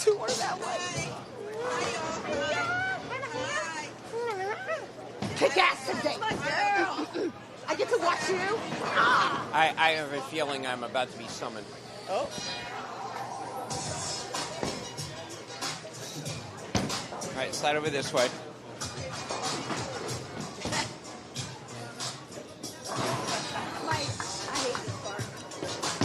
two are that way. Kick ass today. I get to watch you. I have a feeling I'm about to be summoned. Oh. All right, slide over this way.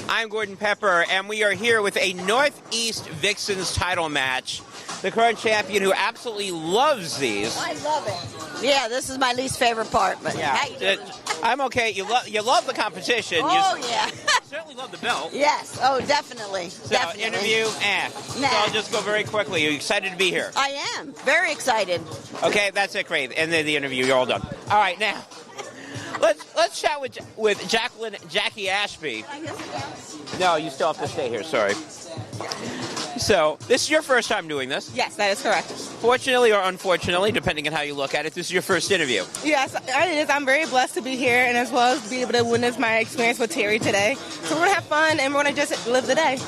I'm Gordon Pepper, and we are here with a Northeast Vixens title match. The current champion who absolutely loves these. I love it. Yeah, this is my least favorite part, but yeah, how you doing? I'm okay. You love the competition. Oh, you yeah. certainly love the belt. Yes. Oh, definitely. So, definitely. interview, Nah. So I'll just go very quickly. Are you excited to be here? I am. Very excited. Okay, that's it. Great. And then the interview, you're all done. All right, now, let's chat with Jackie Ashby. No, you still have to stay here. Sorry. So, this is your first time doing this? Yes, that is correct. Fortunately or unfortunately, depending on how you look at it, this is your first interview. Yes, it is. I'm very blessed to be here and as well as be able to witness my experience with Terri today. So we're going to have fun and we're going to just live the day.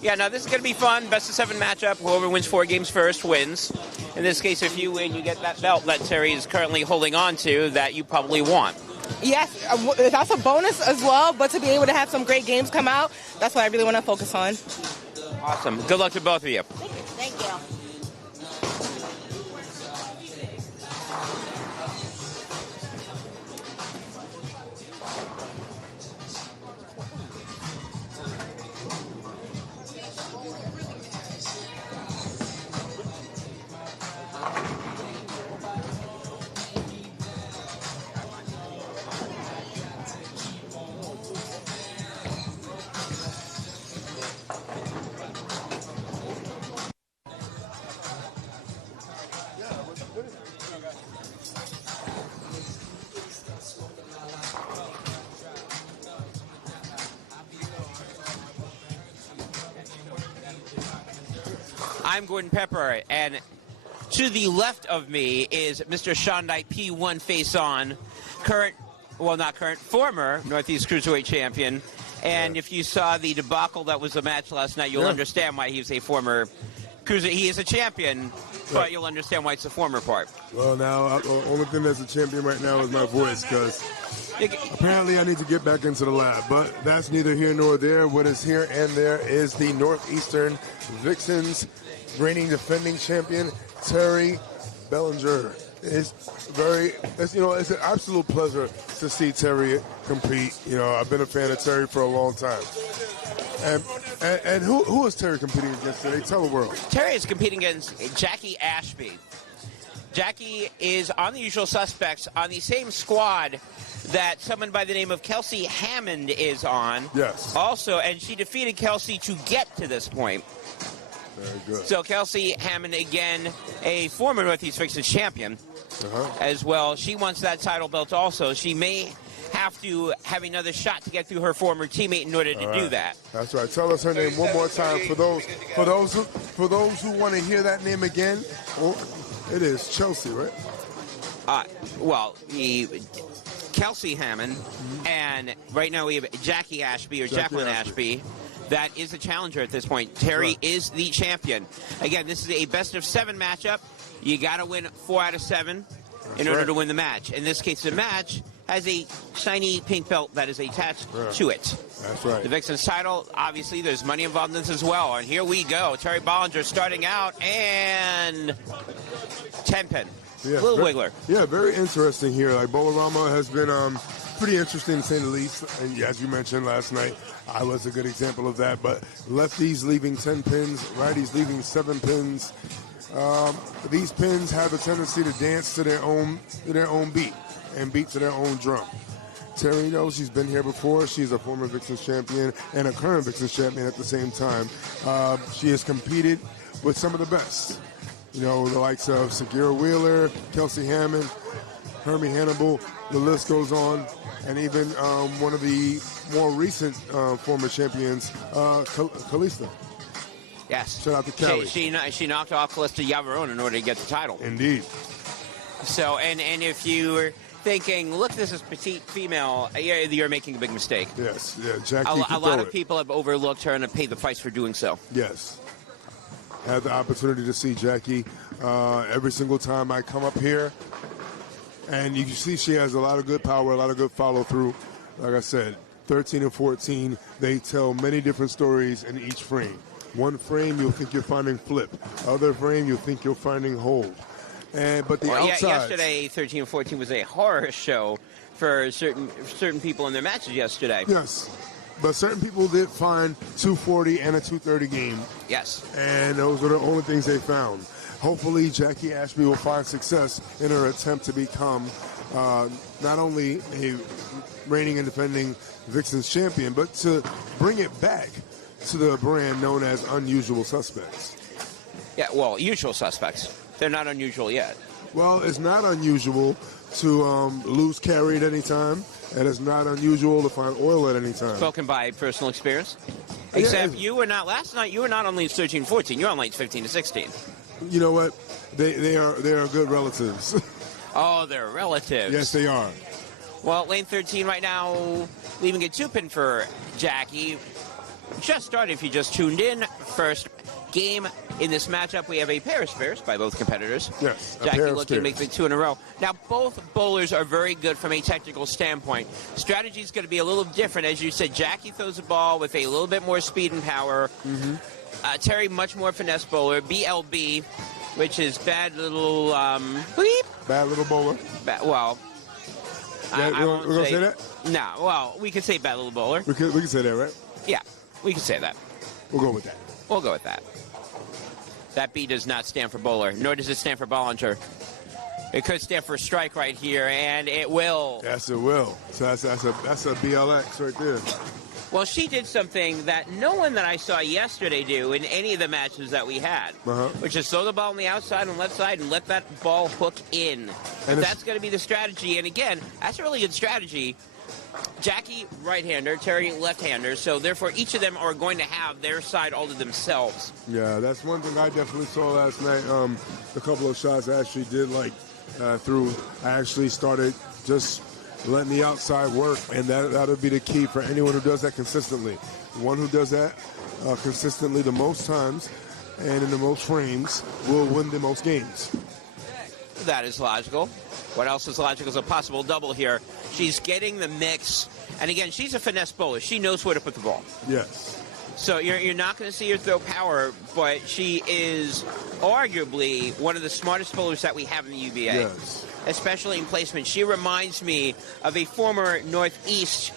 Yeah, no, this is going to be fun. Best of 7 matchup. Whoever wins 4 games first wins. In this case, if you win, you get that belt that Terri is currently holding on to that you probably want. Yes, that's a bonus as well, but to be able to have some great games come out, that's what I really want to focus on. Awesome. Good luck to both of you. Thank you. I'm Gordon Pepper, and to the left of me is Mr. Shondike P1 face-on, former Northeast Cruiserweight champion. And if you saw the debacle that was the match last night, you'll understand why he's a former cruiser. He is a champion, but you'll understand why it's a former part. Well, now, the only thing that's a champion right now is my voice, because apparently I need to get back into the lab. But that's neither here nor there. What is here and there is the Northeastern Vixens reigning defending champion, Terri Bollinger. It's an absolute pleasure to see Terri compete. You know, I've been a fan of Terri for a long time. And who is Terri competing against today? Tell the world. Terri is competing against Jackie Ashby. Jackie is on the usual suspects on the same squad that someone by the name of Kelsey Hammond is on. Yes. Also, and she defeated Kelsey to get to this point. Very good. So Kelsey Hammond, again, a former Northeast Vixens champion as well. She wants that title belt also. She may have to have another shot to get through her former teammate in order to do that. That's right. Tell us her name one more time for those who want to hear that name again. It is Chelsea, right? Kelsey Hammond, and right now we have Jackie Ashby or Jacqueline Ashby. That is a challenger at this point. Terri is the champion. Again, this is a best of 7 matchup. You got to win 4 out of 7 in order to win the match. In this case, the match has a shiny pink belt that is attached to it. That's right. The Vixens title, obviously, there's money involved in this as well. And here we go. Terri Bollinger starting out, and 10-pin. Yeah, Little wiggler. Yeah, very interesting here. Like, Bolorama has been pretty interesting, to say the least. And as you mentioned last night, I was a good example of that. But lefties leaving 10 pins, righties leaving 7 pins. These pins have a tendency to dance to their own beat and beat to their own drum. Terri knows she's been here before. She's a former Vixens champion and a current Vixens champion at the same time. She has competed with some of the best. You know, the likes of Segura Wheeler, Kelsey Hammond, Hermie Hannibal, the list goes on. And even one of the more recent former champions, Kalista. Yes. Shout out to Kelly. She knocked off Kalista Yavarone in order to get the title. Indeed. So, and if you're thinking, look, this is petite female, you're making a big mistake. Yes, yeah, Jackie. A lot of people have overlooked her and have paid the price for doing so. Yes. had the opportunity to see Jackie every single time I come up here. And you can see she has a lot of good power, a lot of good follow-through. Like I said, 13 and 14, they tell many different stories in each frame. One frame, you'll think you're finding flip. Other frame, you'll think you're finding hold. But the outsides... Yeah, yesterday, 13 and 14 was a horror show for certain people in their matches yesterday. Yes. But certain people did find 240 and a 230 game. Yes. And those are the only things they found. Hopefully, Jackie Ashby will find success in her attempt to become not only a reigning and defending Vixens champion, but to bring it back to the brand known as Unusual Suspects. Yeah, well, usual suspects. They're not unusual yet. Well, it's not unusual to lose carry at any time, and it's not unusual to find oil at any time. Spoken by personal experience. Except you were not, last night, you were not on lanes 13 and 14. You're on lanes 15 to 16. You know what? They are good relatives. Oh, they're relatives. Yes, they are. Well, lane 13 right now, leaving a 2-pin for Jackie. Just started if you just tuned in. First game in this matchup, we have a pair of spares by both competitors. Yes, Jackie looking to make the 2 in a row. Now, both bowlers are very good from a technical standpoint. Strategy is going to be a little different. As you said, Jackie throws the ball with a little bit more speed and power. Mm-hmm. Terri, much more finesse bowler. BLB, which is bad little bleep. Bad little bowler. Well, yeah, I won't we're going to say that? No, well, we could say bad little bowler. We can say that, right? Yeah, we can say that. We'll go with that. We'll go with that. That B does not stand for bowler, nor does it stand for Bollinger. It could stand for strike right here, and it will. Yes, it will. So that's a BLX right there. Well, she did something that no one that I saw yesterday do in any of the matches that we had, which is throw the ball on the outside and left side and let that ball hook in. And that's going to be the strategy. And again, that's a really good strategy. Jackie, right-hander, Terri, left-hander. So therefore, each of them are going to have their side all to themselves. Yeah, that's one thing I definitely saw last night. A couple of shots I actually did like through. I actually started just letting the outside work, and that'll be the key for anyone who does that consistently. The one who does that consistently the most times and in the most frames will win the most games. That is logical. What else is logical is a possible double here. She's getting the mix, and again, she's a finesse bowler. She knows where to put the ball. Yes. So you're not going to see her throw power, but she is arguably one of the smartest bowlers that we have in the UBA. Yes. Especially in placement. She reminds me of a former Northeast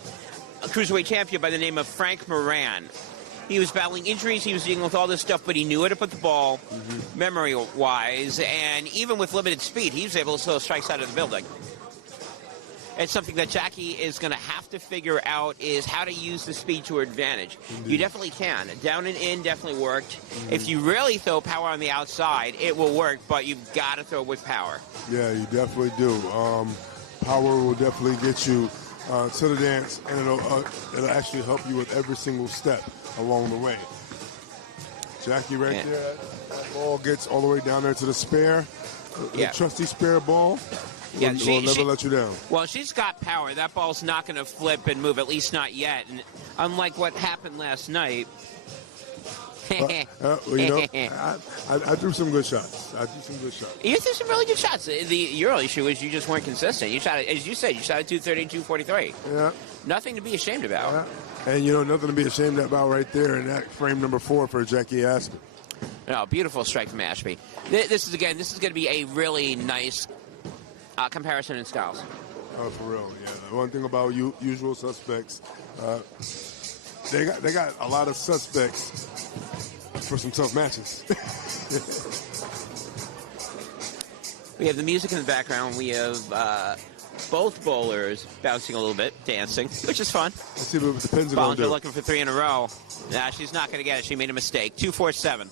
Cruiserweight champion by the name of Frank Moran. He was battling injuries, he was dealing with all this stuff, but he knew where to put the ball, memory-wise, and even with limited speed, he was able to throw strikes out of the building. It's something that Jackie is going to have to figure out is how to use the speed to her advantage. You definitely can. Down and in definitely worked. If you really throw power on the outside, it will work, but you've got to throw with power. Yeah, you definitely do. Power will definitely get you to the dance, and it'll actually help you with every single step along the way. Jackie right there, that ball gets all the way down there to the spare. The trusty spare ball. Yeah, will never let you down. Well, she's got power. That ball's not going to flip and move, at least not yet. And unlike what happened last night. I threw some good shots. You threw some really good shots. Your only issue is you just weren't consistent. You shot, as you said, you shot at 230 and 243. Yeah. Nothing to be ashamed about. Yeah. And, nothing to be ashamed about right there in that frame number 4 for Jackie Ashby. No, beautiful strike from Ashby. This is going to be a really nice comparison in styles. Oh, for real, yeah. The one thing about Usual Suspects, they got a lot of suspects for some tough matches. We have the music in the background. We have both bowlers bouncing a little bit, dancing, which is fun. Let's see what the pins are going to do. Looking for 3 in a row. Nah, she's not going to get it. She made a mistake. 2-4-7.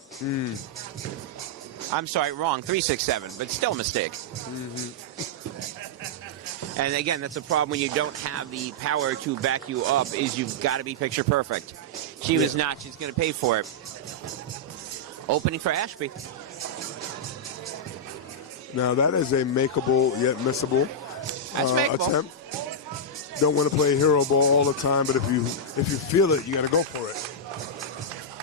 I'm sorry, wrong. 3-6-7, but still a mistake. And again, that's a problem when you don't have the power to back you up, is you've got to be picture perfect. She was not. She's going to pay for it. Opening for Ashby. Now, that is a makeable yet missable attempt. Don't want to play hero ball all the time, but if you feel it, you got to go for it.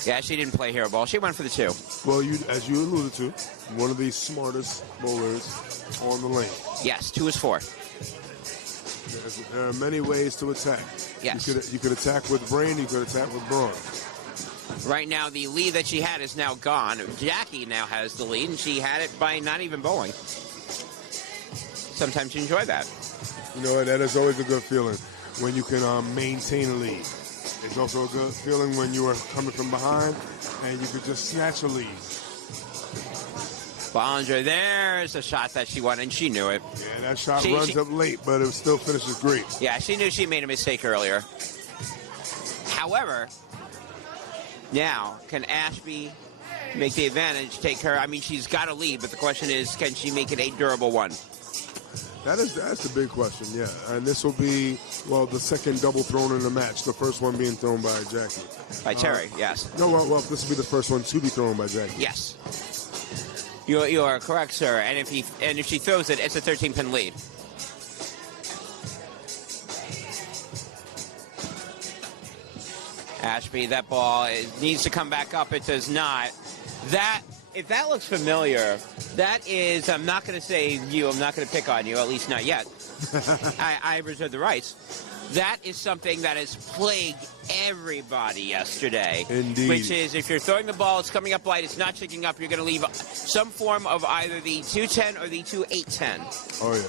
Yeah, she didn't play hero ball. She went for the 2. Well, as you alluded to, one of the smartest bowlers on the lane. Yes, 2 is 4. There are many ways to attack. Yes. You could attack with brain, you could attack with brawn. Right now, the lead that she had is now gone. Jackie now has the lead, and she had it by not even bowling. Sometimes you enjoy that. You know, that is always a good feeling when you can maintain a lead. It's also a good feeling when you are coming from behind and you could just snatch a lead. Bollinger, there's a shot that she won, and she knew it. Yeah, that shot runs up late, but it still finishes great. Yeah, she knew she made a mistake earlier. However, now, can Ashby make the advantage, take her? I mean, she's got a lead, but the question is, can she make it a durable one? That's the big question, yeah. And this will be, well, the second double thrown in the match. The first one being thrown by Jackie. By Terri, yes. No, well, this will be the first one to be thrown by Jackie. Yes. You are correct, sir. And if she throws it, it's a 13-pin lead. Ashby, that ball needs to come back up. It does not. If that looks familiar, that is, I'm not going to say you, I'm not going to pick on you, at least not yet. I reserve the rights. That is something that has plagued everybody yesterday. Indeed. Which is, if you're throwing the ball, it's coming up light, it's not shaking up, you're going to leave some form of either the 210 or the 2810. Oh, yeah.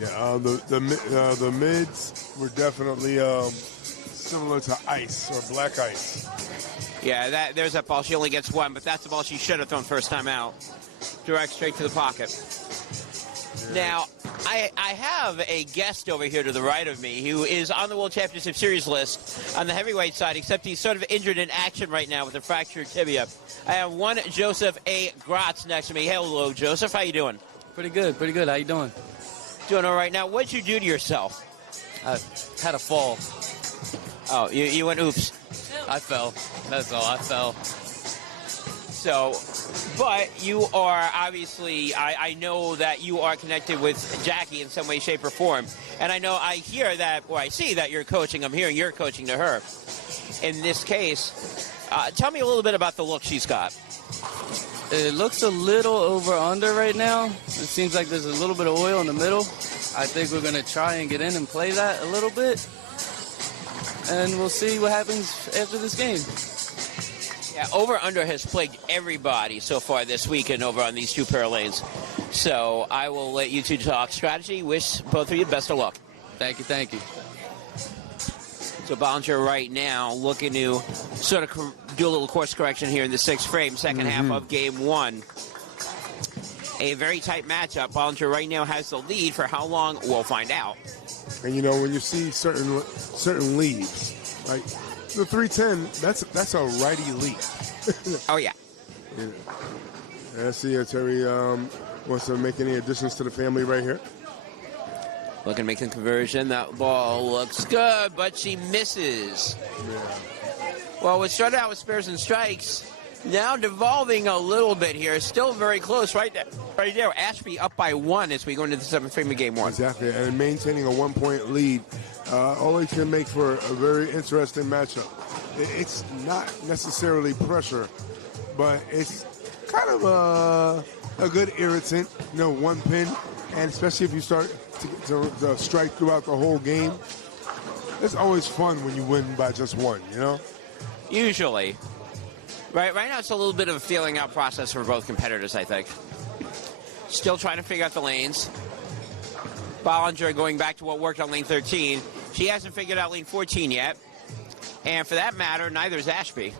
Yeah, the mids were definitely similar to ice or black ice. Yeah, there's that ball. She only gets 1, but that's the ball she should have thrown first time out. Direct straight to the pocket. Yeah. Now, I have a guest over here to the right of me who is on the World Championship Series list on the heavyweight side, except he's sort of injured in action right now with a fractured tibia. I have one Joseph A. Gratz next to me. Hello, Joseph. How you doing? Pretty good. How you doing? Doing all right. Now, what'd you do to yourself? I had a fall. Oh, you went oops. I fell. That's all. I fell. So, but you are obviously, I know that you are connected with Jackie in some way, shape, or form. And I see that you're coaching. I'm hearing you're coaching to her. In this case, tell me a little bit about the look she's got. It looks a little over-under right now. It seems like there's a little bit of oil in the middle. I think we're going to try and get in and play that a little bit. And we'll see what happens after this game. Yeah, over-under has plagued everybody so far this weekend over on these 2 pair of lanes. So I will let you 2 talk strategy. Wish both of you best of luck. Thank you. So Bollinger right now looking to sort of do a little course correction here in the 6th frame, second half of game 1. A very tight matchup. Bollinger right now has the lead. For how long, we'll find out. And you know, when you see certain leads, like the 310, that's a righty lead. Oh yeah. Yeah. I see Terri wants to make any additions to the family right here. Looking to make the conversion. That ball looks good, but she misses. Yeah. Well, what started out with spares and strikes, now devolving a little bit here. Still very close right there. Ashby up by 1 as we go into the 7th frame of game 1. Exactly, and maintaining a 1-point lead always can make for a very interesting matchup. It's not necessarily pressure, but it's kind of a good irritant, 1 pin, and especially if you start to strike throughout the whole game. It's always fun when you win by just 1, Usually. Right now it's a little bit of a feeling out process for both competitors, I think. Still trying to figure out the lanes. Bollinger going back to what worked on lane 13. She hasn't figured out lane 14 yet. And for that matter, neither is Ashby.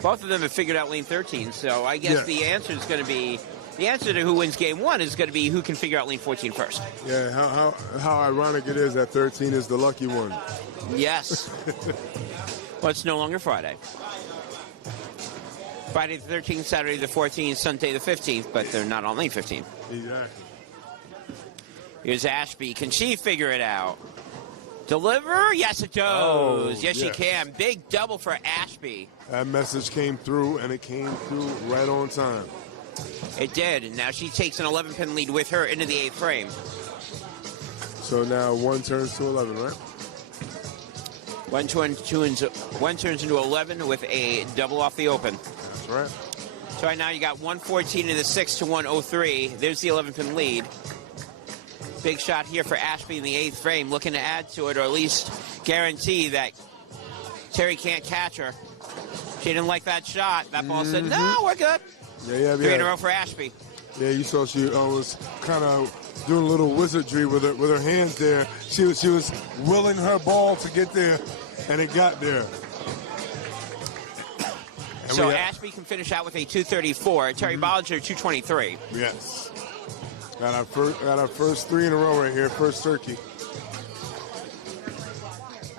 Both of them have figured out lane 13, so I guess the answer is going to be, the answer to who wins game 1 is going to be who can figure out lane 14 first. Yeah, how ironic it is that 13 is the lucky one. Yes. But it's no longer Friday. Friday the 13th, Saturday the 14th, Sunday the 15th, but they're not on lane 15. Exactly. Here's Ashby. Can she figure it out? Deliver? Yes, it does. Yes, she can. Big double for Ashby. That message came through, and it came through right on time. It did, and now she takes an 11-pin lead with her into the 8th frame. So now 1 turns to 11, right? One turns into 11 with a double off the open. That's right. So right now you got 114 in the 6 to 103. There's the 11-pin lead. Big shot here for Ashby in the 8th frame, looking to add to it, or at least guarantee that Terri can't catch her. She didn't like that shot. That ball said, no, we're good. Yeah. 3 in a row for Ashby. Yeah, you saw she was kind of doing a little wizardry with her hands there. She was willing her ball to get there, and it got there. And so Ashby can finish out with a 234. Terri Bollinger, 223. Yes. Got our first 3 in a row right here. First turkey.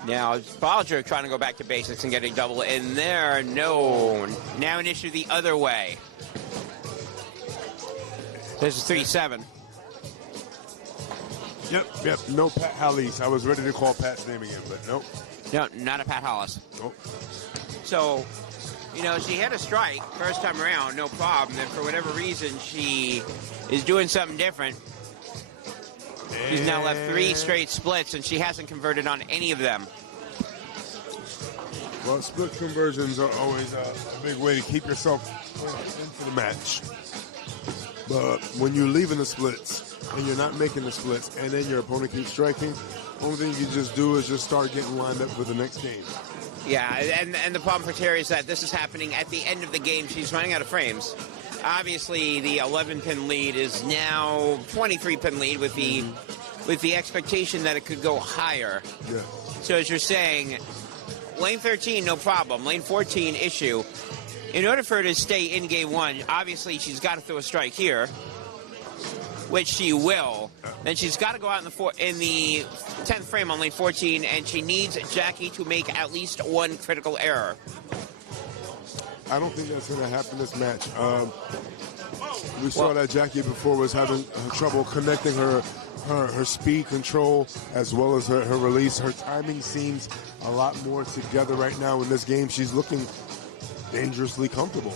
Now, Bollinger trying to go back to basics and get a double in there. No. Now an issue the other way. There's a 3-7. Yep. No Pat Hallis. I was ready to call Pat's name again, but nope. No, not a Pat Hollis. Nope. So, she had a strike first time around, no problem. Then for whatever reason, she is doing something different. She's now left 3 straight splits, and she hasn't converted on any of them. Well, split conversions are always a big way to keep yourself into the match. But when you're leaving the splits and you're not making the splits, and then your opponent keeps striking, only thing you just do is just start getting lined up for the next game. Yeah, and the problem for Terri is that this is happening at the end of the game. She's running out of frames. Obviously, the 11-pin lead is now 23-pin lead with the expectation that it could go higher. Yeah. So as you're saying, lane 13, no problem. Lane 14, issue. In order for her to stay in game 1, obviously she's got to throw a strike here, which she will. Then she's got to go out in the 10th frame on lane 14, and she needs Jackie to make at least 1 critical error. I don't think that's going to happen this match. We saw that Jackie before was having trouble connecting her speed control as well as her release. Her timing seems a lot more together right now in this game. She's looking dangerously comfortable.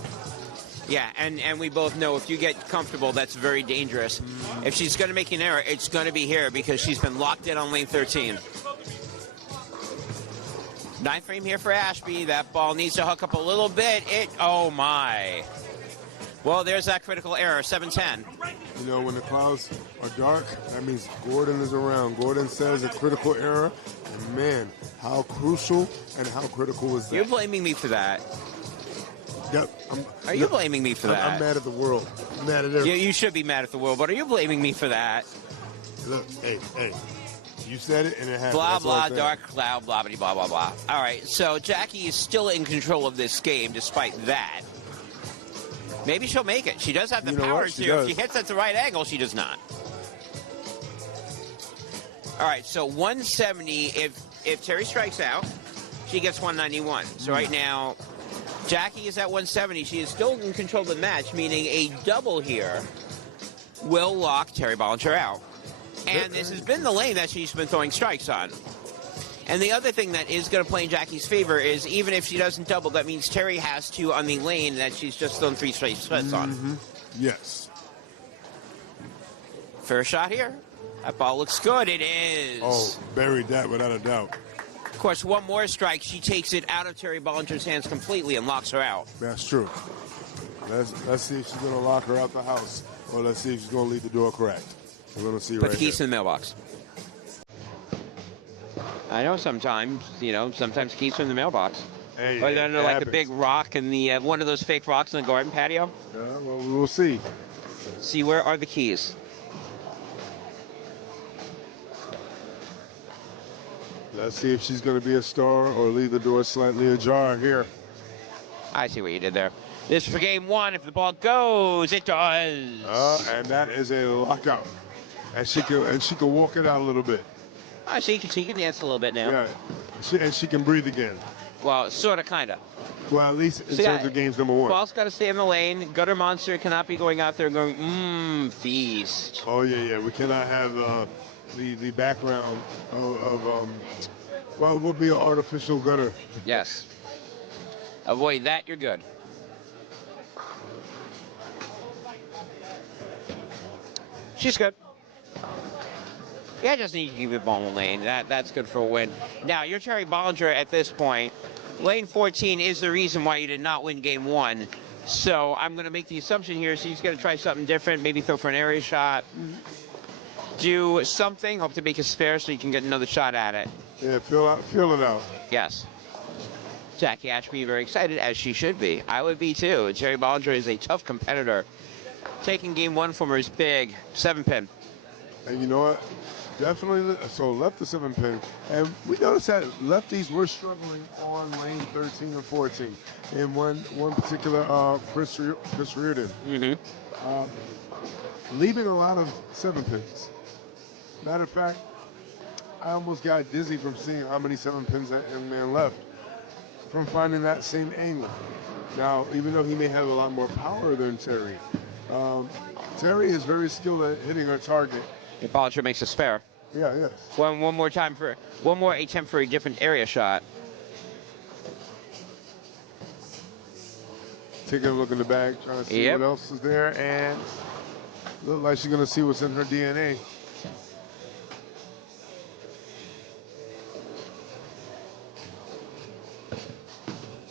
Yeah, and we both know if you get comfortable, that's very dangerous. If she's going to make an error, it's going to be here because she's been locked in on lane 13. 9th frame here for Ashby. That ball needs to hook up a little bit. Oh my. Well, there's that critical error, 7-10. When the clouds are dark, that means Gordon is around. Gordon says a critical error. And man, how crucial and how critical was that? You're blaming me for that. Yep. Are you blaming me for that? I'm mad at the world. I'm mad at everything. You should be mad at the world, but are you blaming me for that? Look, hey. You said it and it happened. Blah, blah, dark cloud, blah, blah, blah, blah, blah. All right, so Jackie is still in control of this game despite that. Maybe she'll make it. She does have the power to. If she hits at the right angle, she does not. All right, so 170. If Terri strikes out, she gets 191. So right now, Jackie is at 170. She is still in control of the match, meaning a double here will lock Terri Bollinger out. And this has been the lane that she's been throwing strikes on. And the other thing that is going to play in Jackie's favor is even if she doesn't double, that means Terri has to on the lane that she's just thrown 3 straight splits on. Yes. First shot here. That ball looks good. It is. Oh, buried that without a doubt. Of course, one more strike, she takes it out of Terri Bollinger's hands completely and locks her out. That's true. Let's see if she's going to lock her out the house, or let's see if she's going to leave the door cracked. We're going to see Put the keys in the mailbox. I know sometimes keys from the mailbox. Hey, or they're like a big rock in the one of those fake rocks in the garden patio. Yeah, well, we'll see. See, where are the keys? Let's see if she's going to be a star or leave the door slightly ajar here. I see what you did there. This is for game 1. If the ball goes, it does. And that is a lockout. And she can walk it out a little bit. She can dance a little bit now. Yeah, and she can breathe again. Well, sort of, kind of. Well, at least in terms of games number 1. Ball's got to stay in the lane. Gutter Monster cannot be going out there and going, feast. Oh, yeah. We cannot have the background of what would be an artificial gutter. Yes. Avoid that, you're good. She's good. Yeah, just need to keep it ball in the lane. That's good for a win. Now, you're Terri Bollinger at this point. Lane 14 is the reason why you did not win game 1. So I'm going to make the assumption here she's going to try something different, maybe throw for an area shot. Do something, hope to make it fair so you can get another shot at it. Yeah, feel it out. Yes. Jackie Ashby very excited, as she should be. I would be too. Terri Bollinger is a tough competitor. Taking game 1 from her is big. 7-pin. And you know what? Definitely, so left the 7-pin. And we noticed that lefties were struggling on lane 13 and 14. In one particular, Chris Reardon. Leaving a lot of 7-pins. Matter of fact, I almost got dizzy from seeing how many 7-pins that young man left from finding that same angle. Now, even though he may have a lot more power than Terri, Terri is very skilled at hitting her target. If Bollinger makes a spare. Yeah. One more attempt for a different area shot. Taking a look in the bag, trying to see what else is there, and look like she's gonna see what's in her DNA.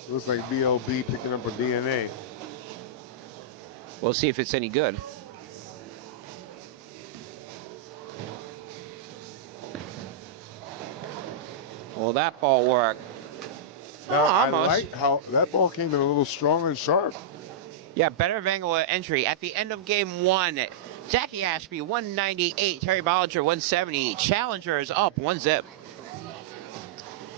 Looks like BLB picking up her DNA. We'll see if it's any good. Well, that ball worked. Now, I almost. like how that ball came in a little strong and sharp. Yeah, better of angle of entry. At the end of game 1, Jackie Ashby 198, Terri Bollinger 170. Challenger is up 1-zip.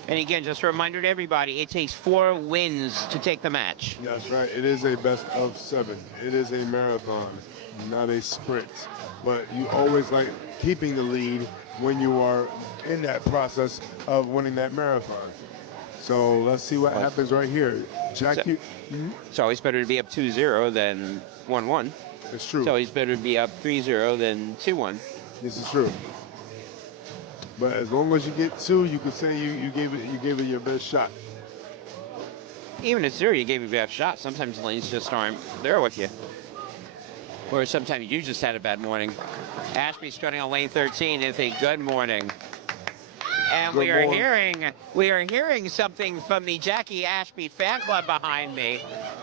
And again, just a reminder to everybody, it takes 4 wins to take the match. That's right. It is a best of 7. It is a marathon, not a sprint. But you always like keeping the lead when you are in that process of winning that marathon. So let's see what happens right here. Jackie. It's always better to be up 2-0 than 1-1. It's true. It's always better to be up 3-0 than 2-1. This is true. But as long as you get 2, you can say you gave it your best shot. Even at 0, you gave it your best shot. Sometimes lanes just aren't there with you. Or sometimes you just had a bad morning. Ashby starting on lane 13 is a good morning. And we are hearing something from the Jackie Ashby fan club behind me.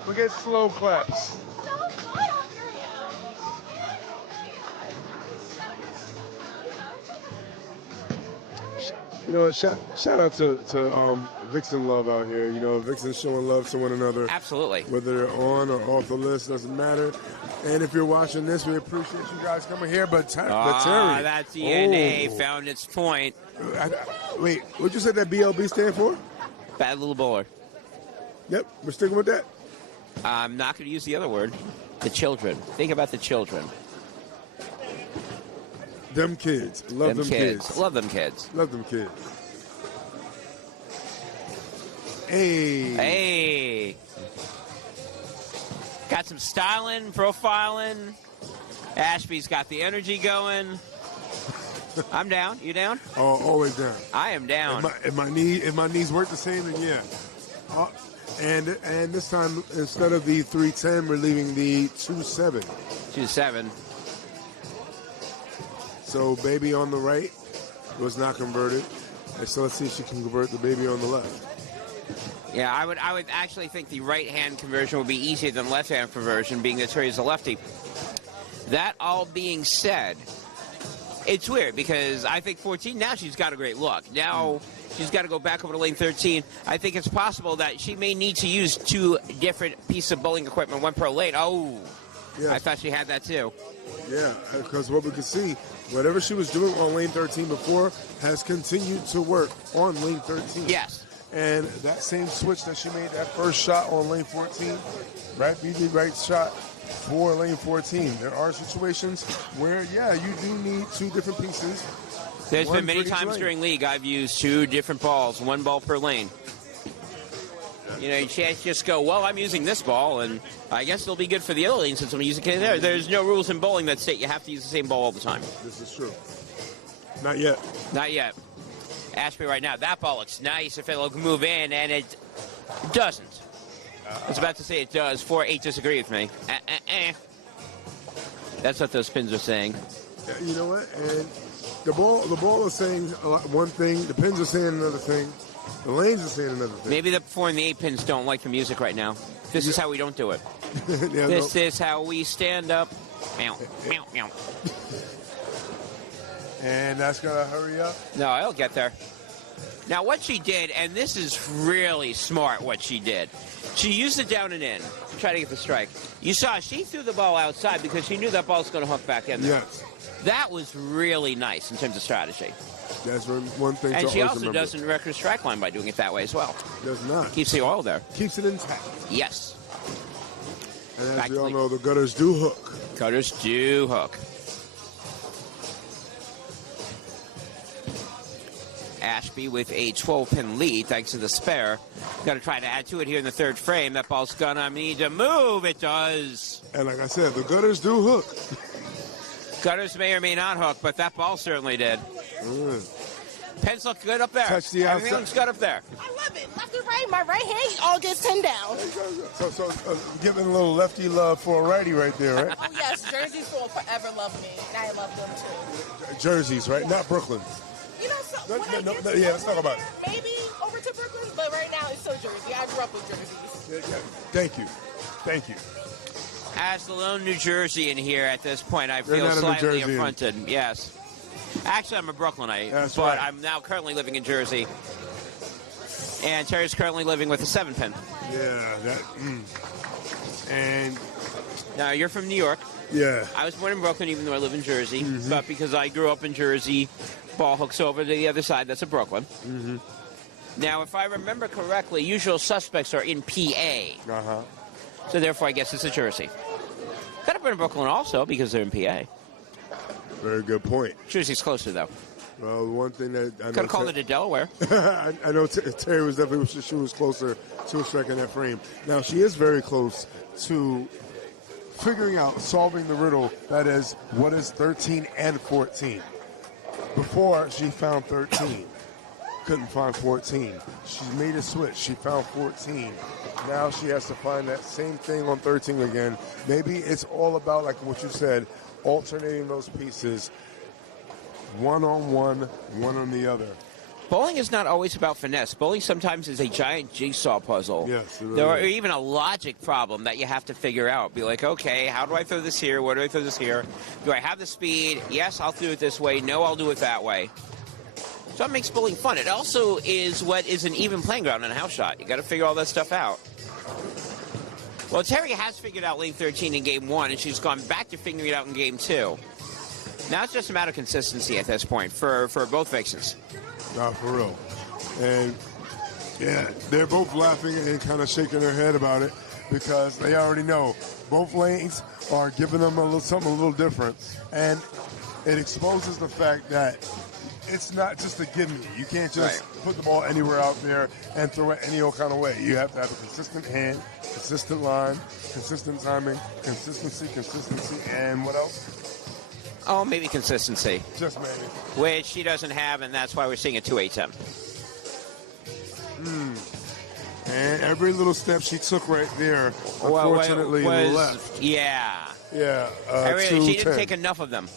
We get slow claps. You know, shout out to Vixen love out here. You know, Vixen showing love to one another. Absolutely. Whether they're on or off the list, doesn't matter. And if you're watching this, we appreciate you guys coming here. But Terri. That DNA found its point. Wait, what'd you say that BLB stand for? Bad little bowler. Yep, we're sticking with that. I'm not going to use the other word. The children. Think about the children. Them kids. Love them kids. Love them kids. Love them kids. Hey. Got some styling, profiling. Ashby's got the energy going. I'm down. You down? Oh, always down. I am down. If my knees work the same, then yeah. And this time, instead of the 310, we're leaving the 2-7. 2-7. So baby on the right was not converted. And so let's see if she can convert the baby on the left. Yeah, I would actually think the right-hand conversion would be easier than left-hand conversion, being that Terry's a lefty. That all being said, it's weird because I think 14, now she's got a great look. Now she's got to go back over to lane 13. I think it's possible that she may need to use 2 different pieces of bowling equipment, 1 per lane. Oh, yeah. I thought she had that too. Yeah, because what we can see, whatever she was doing on lane 13 before has continued to work on lane 13. Yes. And that same switch that she made that first shot on lane 14, right? BB right shot for lane 14. There are situations where, yeah, you do need 2 different pieces. There's been many times during league I've used 2 different balls, 1 ball per lane. You know, you can't just go, well, I'm using this ball, and I guess it'll be good for the other lane since I'm using it. There's no rules in bowling that state you have to use the same ball all the time. This is true. Not yet. Not yet. Ashby right now, that ball looks nice if it'll move in, and it doesn't. I was about to say it does. 4-8 disagree with me. That's what those spins are saying. You know what? And The ball is saying one thing. The pins are saying another thing. The lanes are saying another thing. Maybe the 4 and the 8 pins don't like the music right now. This is how we don't do it. Yeah, this is how we stand up. Meow, meow, meow. And that's going to hurry up. No, it'll get there. Now, what she did, and this is really smart what she did, she used it down and in to try to get the strike. You saw she threw the ball outside because she knew that ball was going to hook back in there. Yes. That was really nice in terms of strategy. That's one thing And to she always also remember. doesn't wreck her strike line by doing it that way as well. Does not. Keeps the oil there. Keeps it intact. Yes. And as we all know, the gutters do hook. Gutters do hook. Ashby with a 12-pin lead thanks to the spare. Got to try to add to it here in the third frame. That ball's going to need to move. It does. And like I said, the gutters do hook. Gutters may or may not hook, but that ball certainly did. Pins look good up there. Touch the Everything outside. looks good up there. I love it. Left and right. My right hand all gets 10 down. So giving a little lefty love for a righty right there, right? Oh, yes. Jerseys will forever love me, and I love them, too. Jerseys, right? Not Brooklyn. You know, so No, when I no, get no, to yeah, let's talk about it. Maybe over to Brooklyn, but right now it's still Jersey. I grew up with jerseys. Yeah. Thank you. Thank you. As the lone New Jersey in here at this point, I feel not a New slightly Jerseyan. affronted. Yes. Actually, I'm a Brooklynite, That's but right. I'm now currently living in Jersey. And Terry's currently living with a 7-pin. Yeah, and Now, you're from New York. yeah. I was born in Brooklyn, even though I live in Jersey. But because I grew up in Jersey, ball hooks over to the other side. That's a Brooklyn. Now, if I remember correctly, usual suspects are in PA. Uh-huh. So therefore, I guess it's a Jersey. Could have been in Brooklyn also because they're in PA. Very good point. Jersey's closer, though. Well, one thing that I Could know have called it a Delaware. I know Terry was definitely she was closer to a strike in that frame. Now she is very close to figuring out, solving the riddle that is what is 13 and 14. Before she found 13, couldn't find 14. She made a switch. She found 14. Now she has to find that same thing on 13 again. Maybe it's all about, like what you said, alternating those pieces, one on one, one on the other. Bowling is not always about finesse. Bowling sometimes is a giant jigsaw puzzle. Yes, it really There are is. even a logic problem that you have to figure out. Be like, okay, how do I throw this here? Where do I throw this here? Do I have the speed? Yes, I'll do it this way. No, I'll do it that way. So that makes bowling fun. It also is what is an even playing ground in a house shot. You got to figure all that stuff out. Well, Terri has figured out lane 13 in game 1, and she's gone back to figuring it out in game 2. Now it's just a matter of consistency at this point for both Vixens. Nah, for real. And, yeah, they're both laughing and kind of shaking their head about it because they already know both lanes are giving them something a little different. And it exposes the fact that it's not just a gimme. You can't just put the ball anywhere out there and throw it any old kind of way. You have to have a consistent hand, consistent line, consistent timing, consistency, and what else? Oh, maybe consistency, Just maybe. which she doesn't have, and that's why we're seeing a 2-8-10. And every little step she took right there, unfortunately, left. Yeah. Yeah, She didn't 2-10. take enough of them.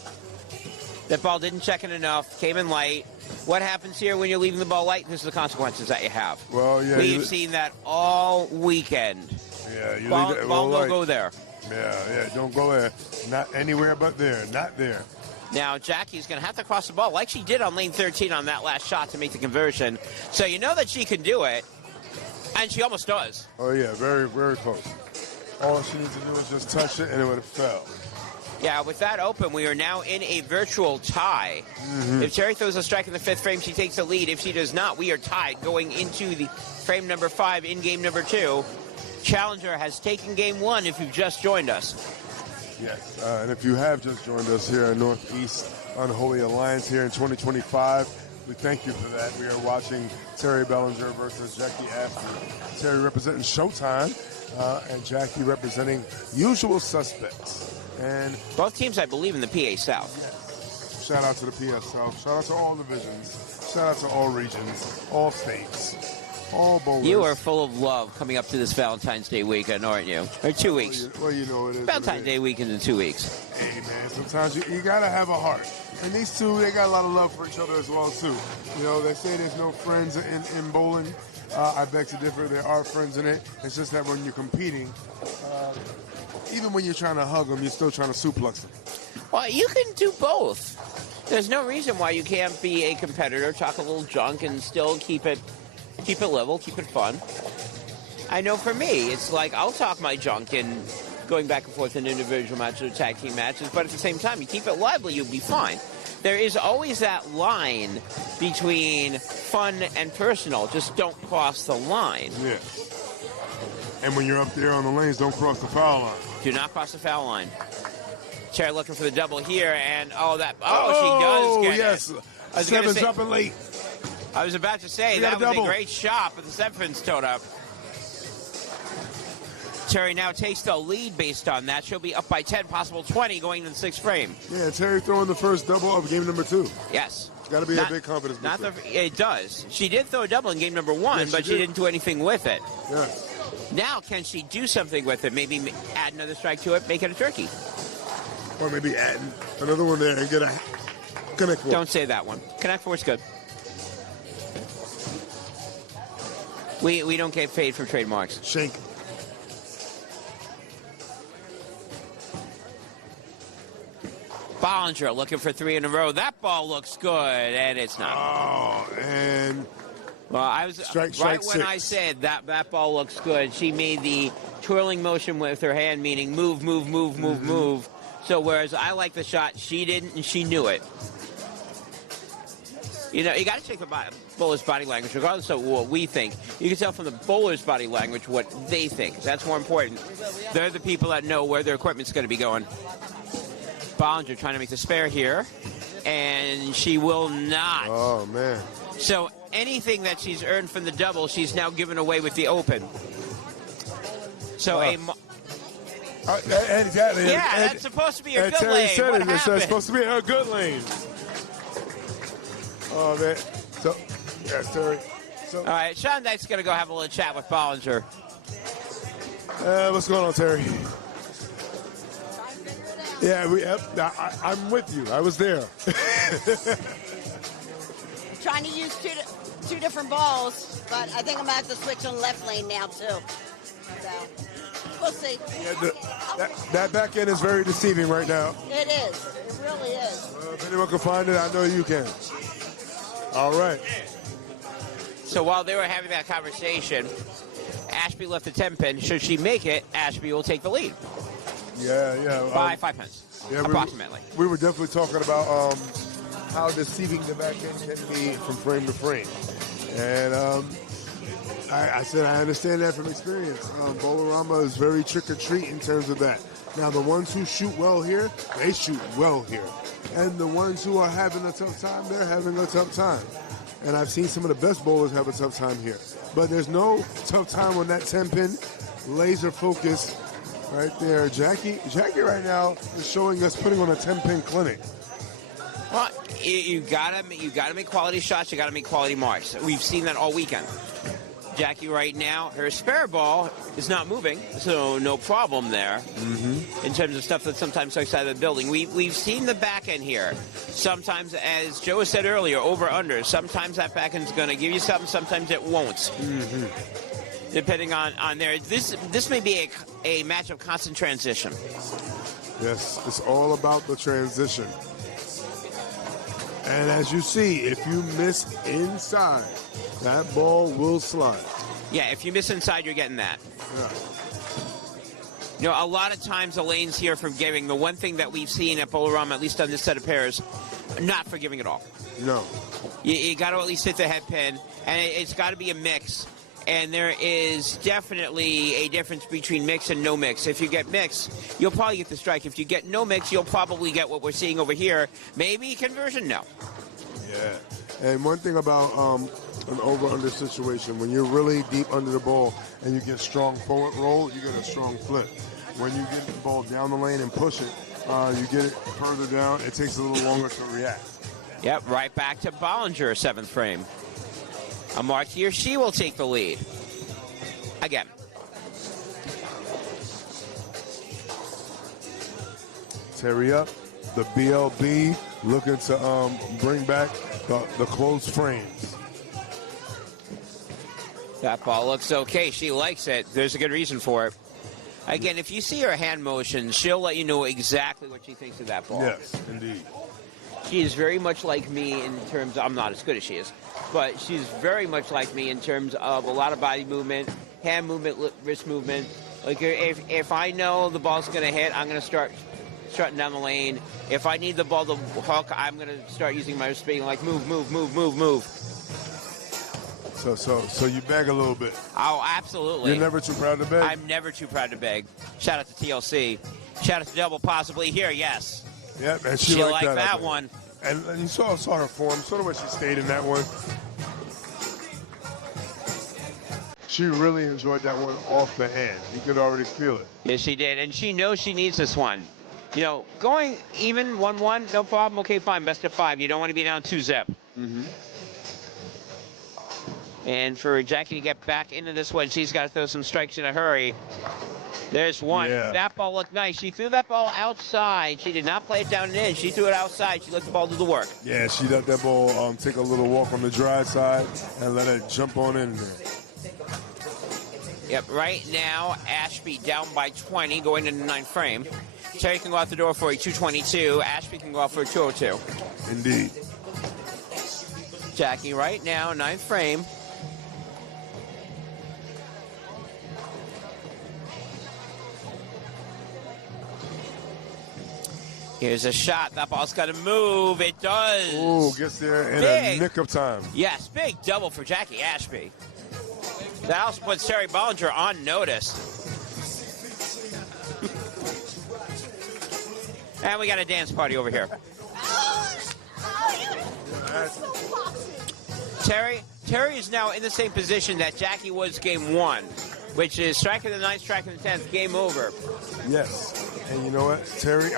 That ball didn't check in enough, came in light. What happens here when you're leaving the ball light? This is the consequences that you have. Well, yeah. We've seen that all weekend. Yeah, you Ball leave it will light. go there. Yeah, don't go there. Not anywhere but there. Not there. Now, Jackie's going to have to cross the ball like she did on lane 13 on that last shot to make the conversion. So you know that she can do it, and she almost does. Oh, yeah, very, very close. All she needs to do is just touch it, and it would have fell. Yeah, with that open, we are now in a virtual tie. If Terri throws a strike in the 5th frame, she takes the lead. If she does not, we are tied going into the frame number 5 in game number 2. Challenger has taken game 1 if you've just joined us. Yes, and if you have just joined us here in Northeast Unholy Alliance here in 2025, we thank you for that. We are watching Terri Bollinger versus Jackie Ashby. Terri representing Showtime, and Jackie representing Usual Suspects. And Both teams, I believe, in the PA South. shout out to the PS South. Shout out to all divisions. Shout out to all regions, all states, all bowlers. You are full of love coming up to this Valentine's Day weekend, aren't you? Or 2 weeks. Well, you know it is. Valentine's Day weekend in 2 weeks. Hey, man, sometimes you got to have a heart. And these two, they got a lot of love for each other as well, too. You know, they say there's no friends in bowling. I beg to differ. There are friends in it. It's just that when you're competing, even when you're trying to hug them, you're still trying to suplex them. Well, you can do both. There's no reason why you can't be a competitor, talk a little junk, and still keep it level, keep it fun. I know for me, it's like I'll talk my junk in going back and forth in individual matches or tag team matches, but at the same time, you keep it lively, you'll be fine. There is always that line between fun and personal. Just don't cross the line. Yeah. And when you're up there on the lanes, don't cross the foul line. Do not cross the foul line. Terri looking for the double here, and she does get yes. it. Seven's up and late. I was about to say, that was a great shot, but the seven's towed up. Terri now takes the lead based on that. She'll be up by 10, possible 20 going into the sixth frame. Yeah, Terri throwing the first double of game number 2. Yes. It's got to be a big confidence booster. It does. She did throw a double in game number 1, yes, but she didn't do anything with it. Yes. Now, can she do something with it? Maybe add another strike to it, make it a turkey. Or maybe add another one there and get a connect four. Don't say that one. Connect four is good. We don't get paid for trademarks. Shank. Bollinger looking for 3 in a row. That ball looks good, and it's not. Oh, and well, I was strike right when 6. I said that ball looks good. She made the twirling motion with her hand, meaning move, move, move, move, move. So whereas I like the shot, she didn't, and she knew it. You know, you got to check the bowler's body language, regardless of what we think. You can tell from the bowler's body language what they think. That's more important. They're the people that know where their equipment's going to be going. Bollinger trying to make the spare here, and she will not. Oh, man. So anything that she's earned from the double, she's now given away with the open. So exactly. Yeah, that's supposed to be her good Terri lane. said What it. happened? It's supposed to be her good lane. Oh, man. So, yes, Terri. So, all right, Sean Knight's going to go have a little chat with Bollinger. What's going on, Terri? Yeah, I'm with you. I was there. Trying to use two different balls, but I think I'm going to have to switch on left lane now, too. So, we'll see. Yeah, that back end is very deceiving right now. It is. It really is. Well, if anyone can find it, I know you can. All right. So while they were having that conversation, Ashby left the 10-pin. Should she make it, Ashby will take the lead. Yeah. By 5 pins, approximately. We were definitely talking about how deceiving the back end can be from frame to frame. And I said I understand that from experience. Bowlerama is very trick-or-treat in terms of that. Now, the ones who shoot well here, they shoot well here. And the ones who are having a tough time, they're having a tough time. And I've seen some of the best bowlers have a tough time here. But there's no tough time when that 10-pin laser focus right there. Jackie right now is showing us putting on a 10-pin clinic. Well, you gotta make quality shots. You gotta make quality marks. We've seen that all weekend. Jackie right now, her spare ball is not moving, so no problem there in terms of stuff that sometimes starts out of the building. We've seen the back end here. Sometimes, as Joe said earlier, over-under. Sometimes that back end is going to give you something, sometimes it won't. Depending on there. This may be a match of constant transition. Yes, it's all about the transition. And as you see, if you miss inside, that ball will slide. Yeah, if you miss inside, you're getting that. Yeah. You know, a lot of times the lanes here from giving. The one thing that we've seen at Bowlerama, at least on this set of pairs, not forgiving at all. No. You got to at least hit the head pin, and it's got to be a mix. And there is definitely a difference between mix and no mix. If you get mix, you'll probably get the strike. If you get no mix, you'll probably get what we're seeing over here. Maybe conversion, no. Yeah. And one thing about an over-under situation, when you're really deep under the ball and you get strong forward roll, you get a strong flip. When you get the ball down the lane and push it, you get it further down, it takes a little longer to react. Yep, right back to Bollinger, 7th frame. A mark here. She will take the lead. Again. Terri up. The BLB looking to bring back the closed frames. That ball looks okay. She likes it. There's a good reason for it. Again, if you see her hand motion, she'll let you know exactly what she thinks of that ball. Yes, indeed. She is very much like me in terms of, I'm not as good as she is, but she's very much like me in terms of a lot of body movement, hand movement, wrist movement. Like if I know the ball's going to hit, I'm going to start strutting down the lane. If I need the ball to hook, I'm going to start using my wrist, being like move, move, move, move, move. So you beg a little bit. Oh, absolutely. You're never too proud to beg? I'm never too proud to beg. Shout out to TLC. Shout out to Double Possibly Here, yes. Yep, and she liked that one. And you saw her form, sort of what she stayed in that one. She really enjoyed that one off the hand. You could already feel it. Yes, she did, and she knows she needs this one. You know, going even 1-1, no problem. Okay, fine, best of 5. You don't want to be down 2-zip. Mm-hmm. And for Jackie to get back into this one, she's got to throw some strikes in a hurry. There's one. Yeah. That ball looked nice. She threw that ball outside. She did not play it down and in. She threw it outside. She let the ball do the work. Yeah, she let that ball take a little walk on the dry side and let it jump on in there. Yep, right now, Ashby down by 20 going into the 9th frame. Terri can go out the door for a 222. Ashby can go out for a 202. Indeed. Jackie right now, 9th frame. Here's a shot. That ball's got to move. It does. Ooh, gets there in a nick of time. Yes, big double for Jackie Ashby. That also puts Terri Bollinger on notice. And we got a dance party over here. Terri is now in the same position that Jackie was game 1, which is strike of the 9th, strike of the 10th, game over. Yes. And you know what, Terri,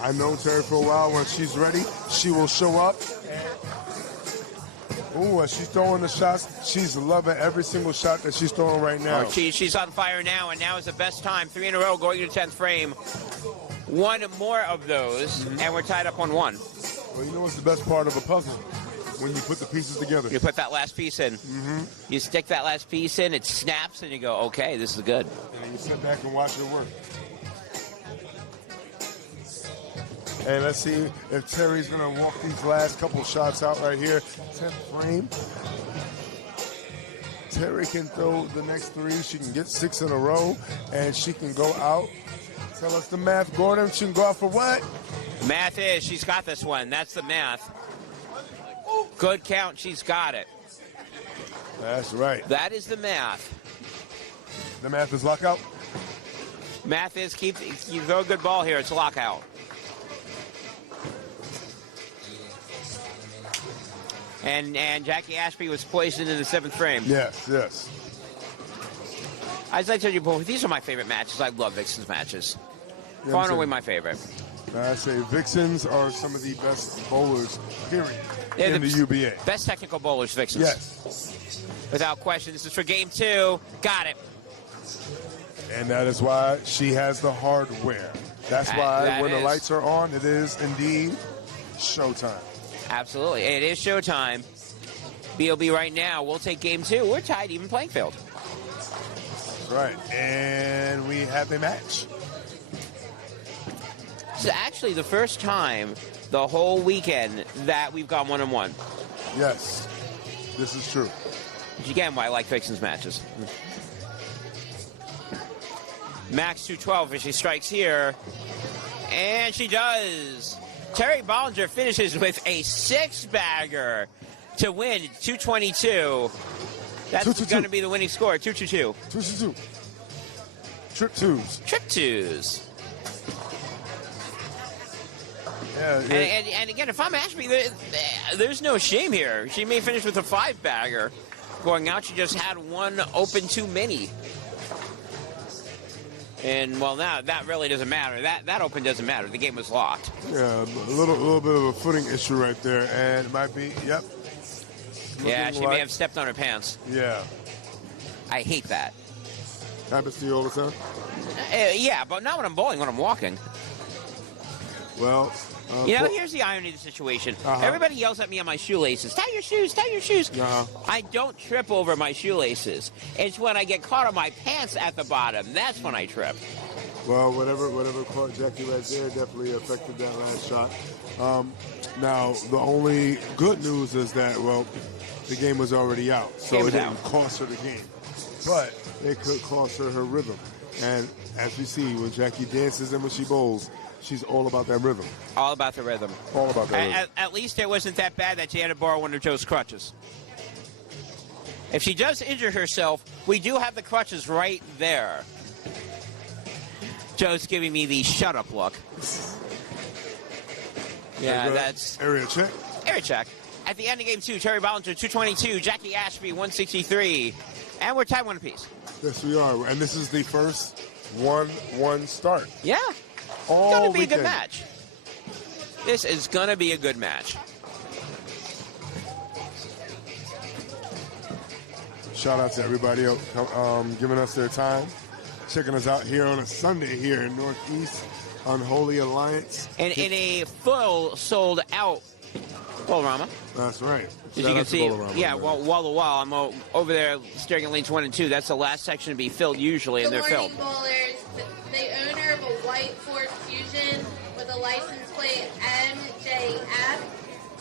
I've known Terri for a while. When she's ready, she will show up. Ooh, and she's throwing the shots. She's loving every single shot that she's throwing right now. Oh, she's on fire now, and now is the best time. 3 in a row going to the 10th frame. One more of those, and we're tied up on 1. Well, you know what's the best part of a puzzle? When you put the pieces together. You put that last piece in. Mm-hmm. You stick that last piece in, it snaps, and you go, okay, this is good. And then you sit back and watch it work. And let's see if Terri's going to walk these last couple shots out right here. 10th frame. Terri can throw the next 3. She can get 6 in a row, and she can go out. Tell us the math, Gordon. She can go out for what? Math is, she's got this one. That's the math. Good count, she's got it. That's right. That is the math. The math is lockout? Math is, you throw a good ball here, it's a lockout. And Jackie Ashby was placed into the 7th frame. Yes, yes. As I told you before, these are my favorite matches. I love Vixens matches. Yeah, Far and away my favorite. I say Vixens are some of the best bowlers, period, They're in the UBA. Best technical bowlers, Vixens. Yes. Without question. This is for game 2. Got it. And that is why she has the hardware. That's why when the lights are on, it is indeed showtime. Absolutely. It is showtime. BLB right now. We'll take game 2. We're tied, even playing field. Right. And we have a match. This is actually the first time the whole weekend that we've gone 1-on-1. Yes. This is true. Which again, why I like Vixens matches. Max 212 as she strikes here. And she does. Terri Bollinger finishes with a 6-bagger to win 222. That's going to be the winning score, 222. 222. Trip twos. Trip twos. Yeah, and again, if I'm Ashby, there's no shame here. She may finish with a 5-bagger. Going out, she just had one open too many. And, well, now that really doesn't matter. That open doesn't matter. The game was locked. Yeah, a little bit of a footing issue right there. And it might be, yep. Yeah, she like, may have stepped on her pants. Yeah. I hate that. Happens to you all the time? Yeah, but not when I'm bowling, when I'm walking. Well, here's the irony of the situation. Everybody yells at me on my shoelaces. Tie your shoes, tie your shoes. I don't trip over my shoelaces. It's when I get caught on my pants at the bottom. That's when I trip. Well, whatever caught Jackie right there definitely affected that last shot. Now, the only good news is that, well, the game was already out, so it didn't cost her the game. But it could cost her rhythm. And as we see, when Jackie dances and when she bowls, she's all about that rhythm. All about the rhythm. All about that rhythm. At least it wasn't that bad that she had to borrow one of Joe's crutches. If she does injure herself, we do have the crutches right there. Joe's giving me the shut-up look. Yeah, that's... Area check. Area check. At the end of game 2, Terri Bollinger, 222, Jackie Ashby, 163. And we're tied 1 apiece. Yes, we are. And this is the first 1-1 start. Yeah. It's going to be a good match. This is going to be a good match. Shout out to everybody else giving us their time, checking us out here on a Sunday here in Northeast Unholy Alliance. And in a full sold out Bolorama. That's right. As you can see, yeah, wall to wall. I'm over there staring at lanes 1 and 2. That's the last section to be filled usually, and they're filled. Good morning, bowlers. The owner of a white Ford Fusion with a license plate MJF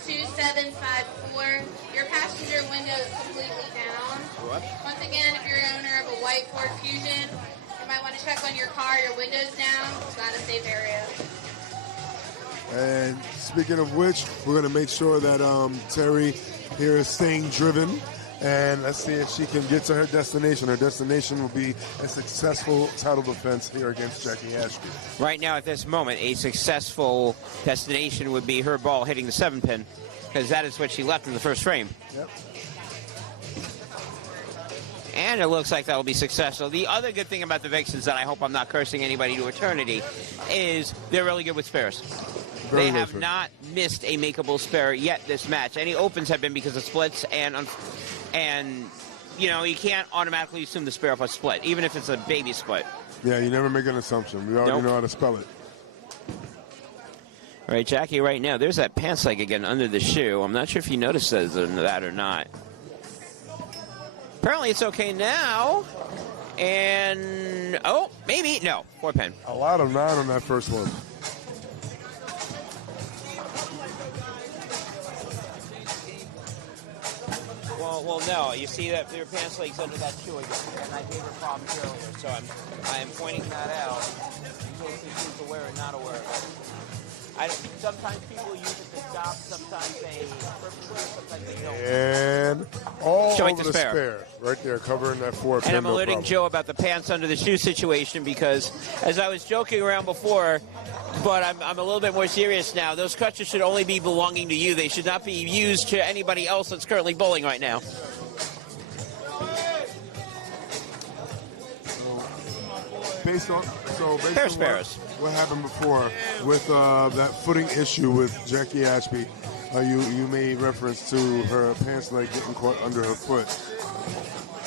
2754. Your passenger window is completely down. What? Once again, if you're an owner of a white Ford Fusion, you might want to check on your car. Your window's down. It's not a safe area. And speaking of which, we're going to make sure that Terri here is staying driven. And let's see if she can get to her destination. Her destination will be a successful title defense here against Jackie Ashby. Right now, at this moment, a successful destination would be her ball hitting the 7-pin, because that is what she left in the first frame. Yep. And it looks like that will be successful. The other good thing about the Vixens, that I hope I'm not cursing anybody to eternity, is they're really good with spares. They have not missed a makeable spare yet this match. Any opens have been because of splits, and you know, you can't automatically assume the spare off a split, even if it's a baby split. Yeah, you never make an assumption. We already know how to spell it. All right, Jackie, right now, there's that pants leg again under the shoe. I'm not sure if you noticed that or not. Apparently it's okay now. And, oh, maybe. No, 4-pin. A lot of 9 on that first one. Well, no. You see that their pants legs under that shoe again, and I gave her problems earlier, so I am pointing that out in case she's aware or not aware of it. Sometimes people use it to stop. Sometimes they purposely, sometimes they don't. And all showing over the spare. Right there, covering that 4-pin. And I'm alerting Joe about the pants under the shoe situation because, as I was joking around before, but I'm a little bit more serious now. Those crutches should only be belonging to you. They should not be used to anybody else that's currently bowling right now. Based on what happened before with that footing issue with Jackie Ashby, you made reference to her pants leg getting caught under her foot.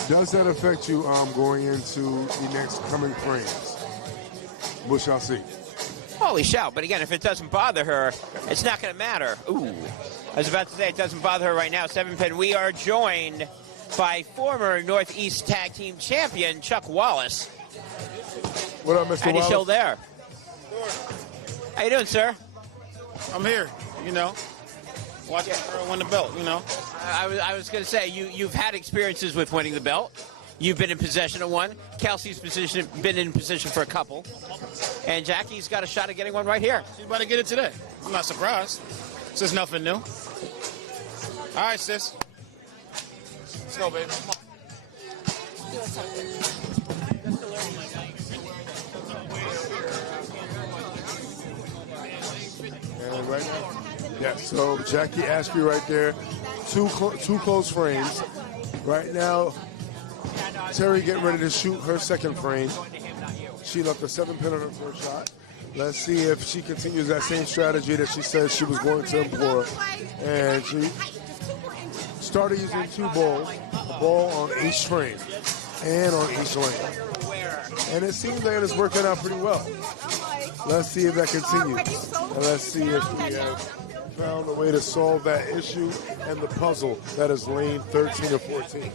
Does that affect you going into the next coming frames? We shall see. Holy shout. But again, if it doesn't bother her, it's not going to matter. Ooh. I was about to say it doesn't bother her right now. 7-pin. We are joined by former Northeast Tag Team Champion Chuck Wallace. What up, Mr. And he's Wallace? still there. How you doing, sir? I'm here, you know, watching her win the belt, you know. I was going to say, you've had experiences with winning the belt. You've been in possession of one. Kelsey's been in position for a couple. And Jackie's got a shot at getting one right here. She's about to get it today. I'm not surprised. This is nothing new. All right, sis. Let's go, baby. Come on. And right now, yeah, so Jackie Ashby right there, two close frames. Right now, Terri getting ready to shoot her second frame. She left a 7-pin on her first shot. Let's see if she continues that same strategy that she said she was going to employ. And started using 2 balls, a ball on each frame and on each lane. And it seems like it's working out pretty well. Let's see if that continues. And let's see if we have found a way to solve that issue and the puzzle that is lane 13 or 14.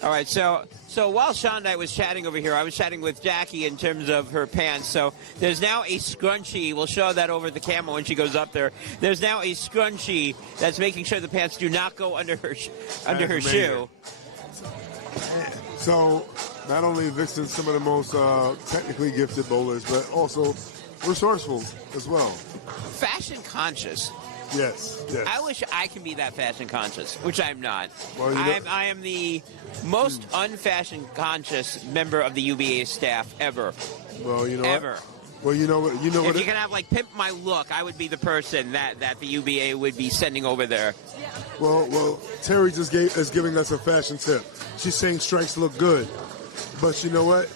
All right, so while Shondai was chatting over here, I was chatting with Jackie in terms of her pants. So there's now a scrunchie. We'll show that over the camera when she goes up there. There's now a scrunchie that's making sure the pants do not go under her shoe. So not only Vixens some of the most technically gifted bowlers, but also resourceful as well. Fashion conscious. Yes. I wish I can be that fashion conscious, which I'm not. Well, I am the most unfashion conscious member of the UBA staff ever. Well, you know ever. Well, you know what? If you can have like pimp my look, I would be the person that the UBA would be sending over there. Well, Terri just is giving us a fashion tip. She's saying strikes look good, but you know what?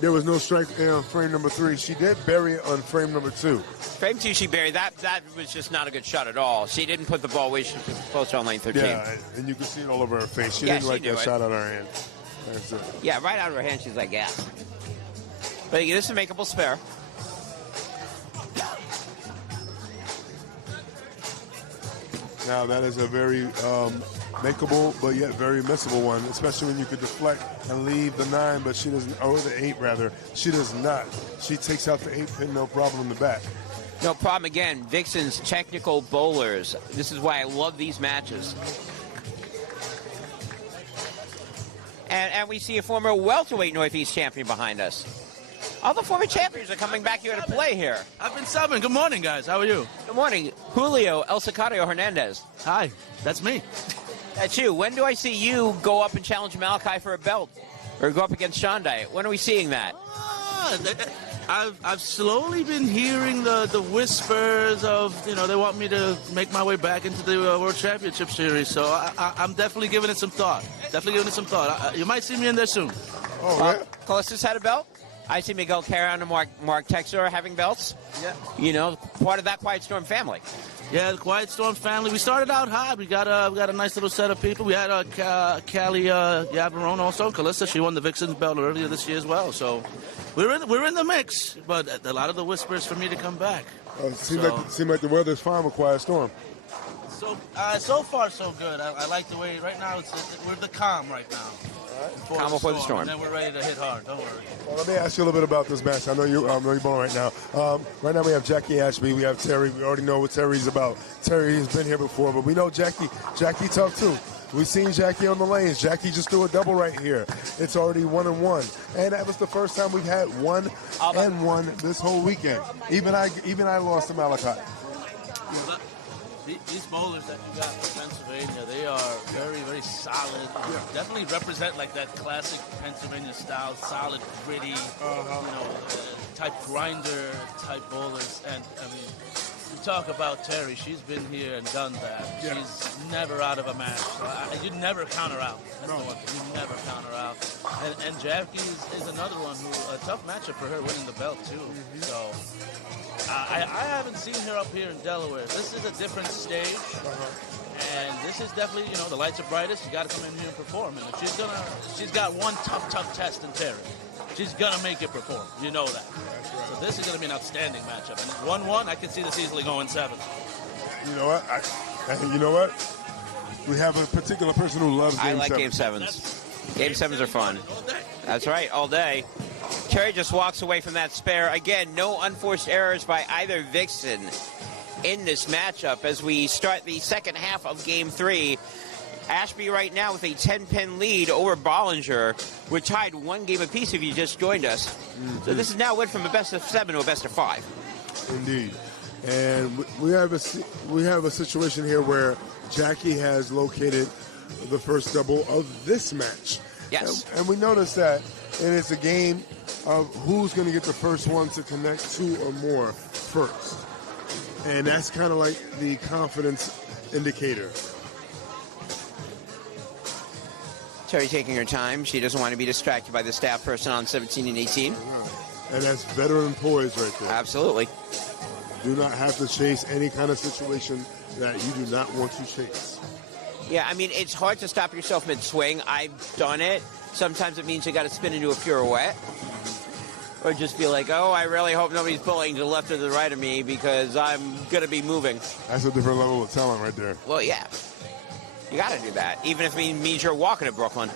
There was no strike on frame number 3. She did bury it on frame number 2. Frame 2, she buried. That was just not a good shot at all. She didn't put the ball where she was supposed to on lane 13. Yeah, and you can see it all over her face. She didn't like that shot out of her hand. That's it. Yeah, right out of her hand, she's like, yeah. But this is a makeable spare. Now, that is a very makeable, but yet very missable one, especially when you could deflect and leave the 9, but she doesn't, or the 8 rather. She does not. She takes out the 8 pin, no problem in the back. No problem. Again, Vixens technical bowlers. This is why I love these matches. And we see a former welterweight Northeast champion behind us. All the former champions are coming back here to play here. I've been subbing. Good morning, guys. How are you? Good morning. Julio El Sicario Hernandez. Hi. That's me. That's you. When do I see you go up and challenge Malachi for a belt? Or go up against Shondai? When are we seeing that? I've slowly been hearing the whispers of, they want me to make my way back into the World Championship Series. So I'm definitely giving it some thought. You might see me in there soon. Oh, right. Callistus had a belt? I see Miguel Carrion and Mark Texor having belts. Yeah. Part of that Quiet Storm family. Yeah, the Quiet Storm family. We started out high. We got a nice little set of people. We had Callie Yabarone also, Calista. She won the Vixens belt earlier this year as well. So we're in the mix. But a lot of the whispers for me to come back. Seems like the weather's fine with Quiet Storm. So far so good. I like the way right now we're the calm right now. Calm before the storm. And then we're ready to hit hard. Don't worry. Well, let me ask you a little bit about this match. I know you're bowling right now. Right now we have Jackie Ashby. We have Terri. We already know what Terri's about. Terri has been here before, but we know Jackie tough too. We've seen Jackie on the lanes. Jackie just threw a double right here. It's already 1-1, and that was the first time we've had 1-1 this whole weekend. Even I lost to Malachi. These bowlers that you got from Pennsylvania, they are very, very solid. Definitely represent like that classic Pennsylvania style, solid, gritty, type grinder type bowlers. And I mean, you talk about Terri. She's been here and done that. Yeah. She's never out of a match. You never count her out. That's the one thing. You never count her out. And Jackie is another one who a tough matchup for her winning the belt too. Mm-hmm. So. I haven't seen her up here in Delaware. This is a different stage, and this is definitely, the lights are brightest. You got to come in here and perform. And if she's got one tough test in Terri. She's gonna make it perform. You know that. Right. So this is gonna be an outstanding matchup. And it's 1-1. I can see this easily going 7. You know what? You know what? We have a particular person who loves Game 7. I like Game 7s. Game 7s are fun. That's right, all day. Terri just walks away from that spare. Again, no unforced errors by either Vixen in this matchup as we start the second half of Game 3. Ashby right now with a 10-pin lead over Bollinger. We're tied 1 game apiece if you just joined us. Mm-hmm. So this is now went from a best of 7 to a best of 5. Indeed. And we have a situation here where Jackie has located the first double of this match. Yes. And we notice that, and it's a game of who's going to get the first one to connect 2 or more first. And that's kind of like the confidence indicator. Terri taking her time. She doesn't want to be distracted by the staff person on 17 and 18. And that's veteran poise right there. Absolutely. Do not have to chase any kind of situation that you do not want to chase. Yeah, I mean, it's hard to stop yourself mid-swing. I've done it. Sometimes it means you got to spin into a pirouette. Or just be like, oh, I really hope nobody's pulling to the left or the right of me because I'm going to be moving. That's a different level of talent right there. Well, yeah. You got to do that, even if it means you're walking to Brooklyn.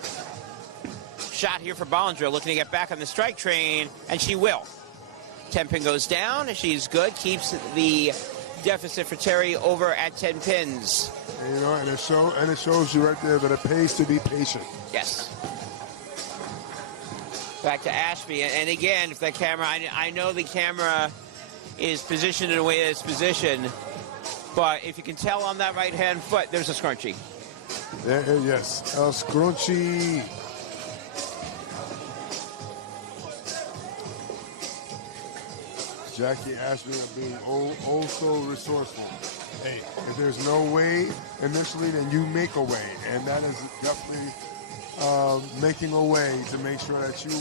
Shot here for Bollinger, looking to get back on the strike train, and she will. 10-pin goes down, and she's good. Keeps the deficit for Terri over at 10 pins. And, you know, and it shows you right there that it pays to be patient. Yes. Back to Ashby, and again, if that camera, I know the camera is positioned in a way that it's positioned, but if you can tell on that right-hand foot, there's a scrunchie. Yes, a scrunchie. Jackie Ashby being oh so resourceful. Hey, if there's no way initially, then you make a way, and that is definitely making a way to make sure that you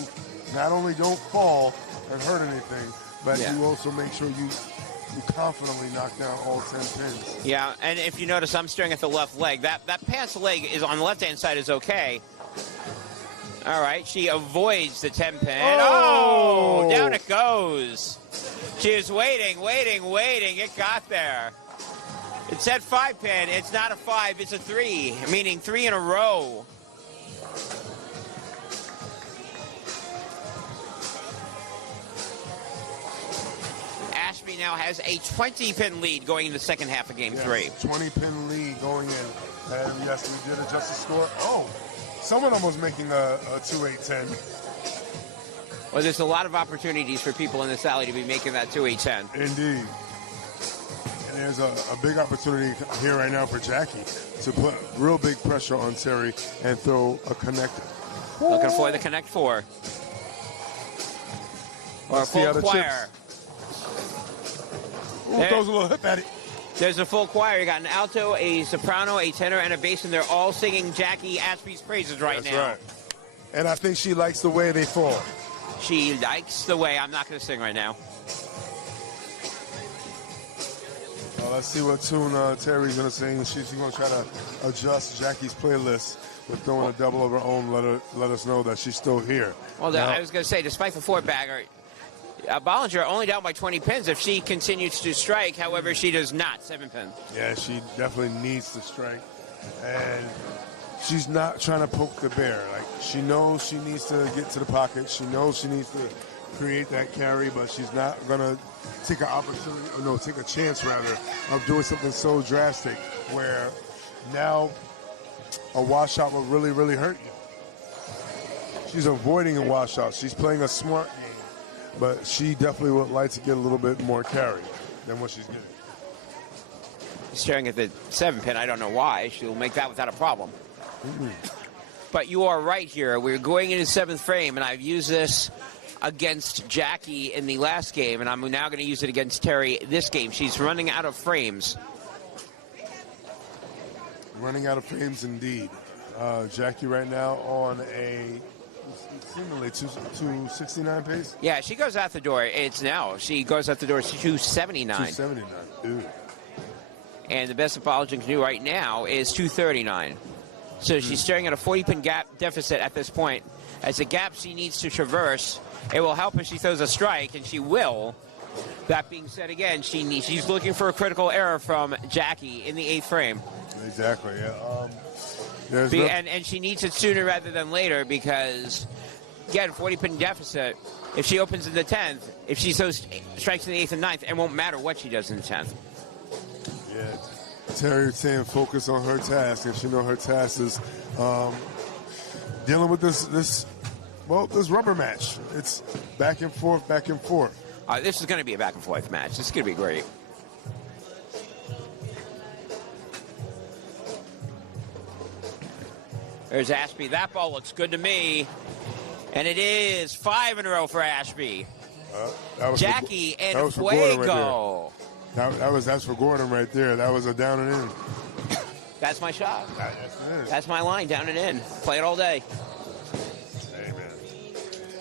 not only don't fall and hurt anything, but you also make sure you confidently knock down all 10 pins. Yeah, and if you notice, I'm staring at the left leg. That pants leg is on the left-hand side is okay. All right, she avoids the 10-pin. Oh, down it goes. She was waiting. It got there. It said 5-pin. It's not a 5, it's a 3, meaning 3 in a row. Ashby now has a 20-pin lead going into the second half of Game 3. 20-pin lead going in. And yes, we did adjust the score. Oh, someone almost making a 2-8-10. Well, there's a lot of opportunities for people in this alley to be making that 2-8-10. Indeed. And there's a big opportunity here right now for Jackie to put real big pressure on Terri and throw a connect. Looking for the connect 4. Or a full choir. Throws a little hip at it. There's a full choir. You got an alto, a soprano, a tenor, and a bass, and they're all singing Jackie Ashby's praises right now. That's right. And I think she likes the way they fall. She likes the way. I'm not going to sing right now. Well, let's see what tune Terri's going to sing. She's going to try to adjust Jackie's playlist with throwing a double of her own. Let us know that she's still here. Well, I was going to say, despite the 4-bagger, Bollinger only down by 20 pins if she continues to strike. However, she does not. 7 pins. Yeah, she definitely needs to strike. And she's not trying to poke the bear. Like, she knows she needs to get to the pocket. She knows she needs to create that carry, but she's not going to take an opportunity, or no, take a chance, rather, of doing something so drastic where now a washout will really, really hurt you. She's avoiding a washout. She's playing a smart game, but she definitely would like to get a little bit more carry than what she's getting. Staring at the 7-pin, I don't know why. She'll make that without a problem. But you are right here. We're going into 7th frame, and I've used this against Jackie in the last game, and I'm now going to use it against Terri this game. She's running out of frames. Running out of frames, indeed. Jackie right now on a seemingly 269 pace. Yeah, she goes out the door. She goes out the door to 279. 279. Ooh. And the best that Bollinger can do right now is 239. So she's staring at a 40-pin gap deficit at this point. As a gap she needs to traverse, it will help if she throws a strike, and she will. That being said, again, she's looking for a critical error from Jackie in the 8th frame. Exactly, yeah. And she needs it sooner rather than later because, again, 40-pin deficit. If she opens in the 10th, if she throws strikes in the 8th and 9th, it won't matter what she does in the 10th. Yeah, Terri saying focus on her task, and she know her task is dealing with this rubber match. It's back and forth, back and forth. This is going to be a back and forth match. This is going to be great. There's Ashby. That ball looks good to me. And it is 5 in a row for Ashby. Jackie and Fuego. That's for Gordon right there. That was a down and in. That's my shot. Yes, it is. That's my line, down and in. Play it all day. Amen.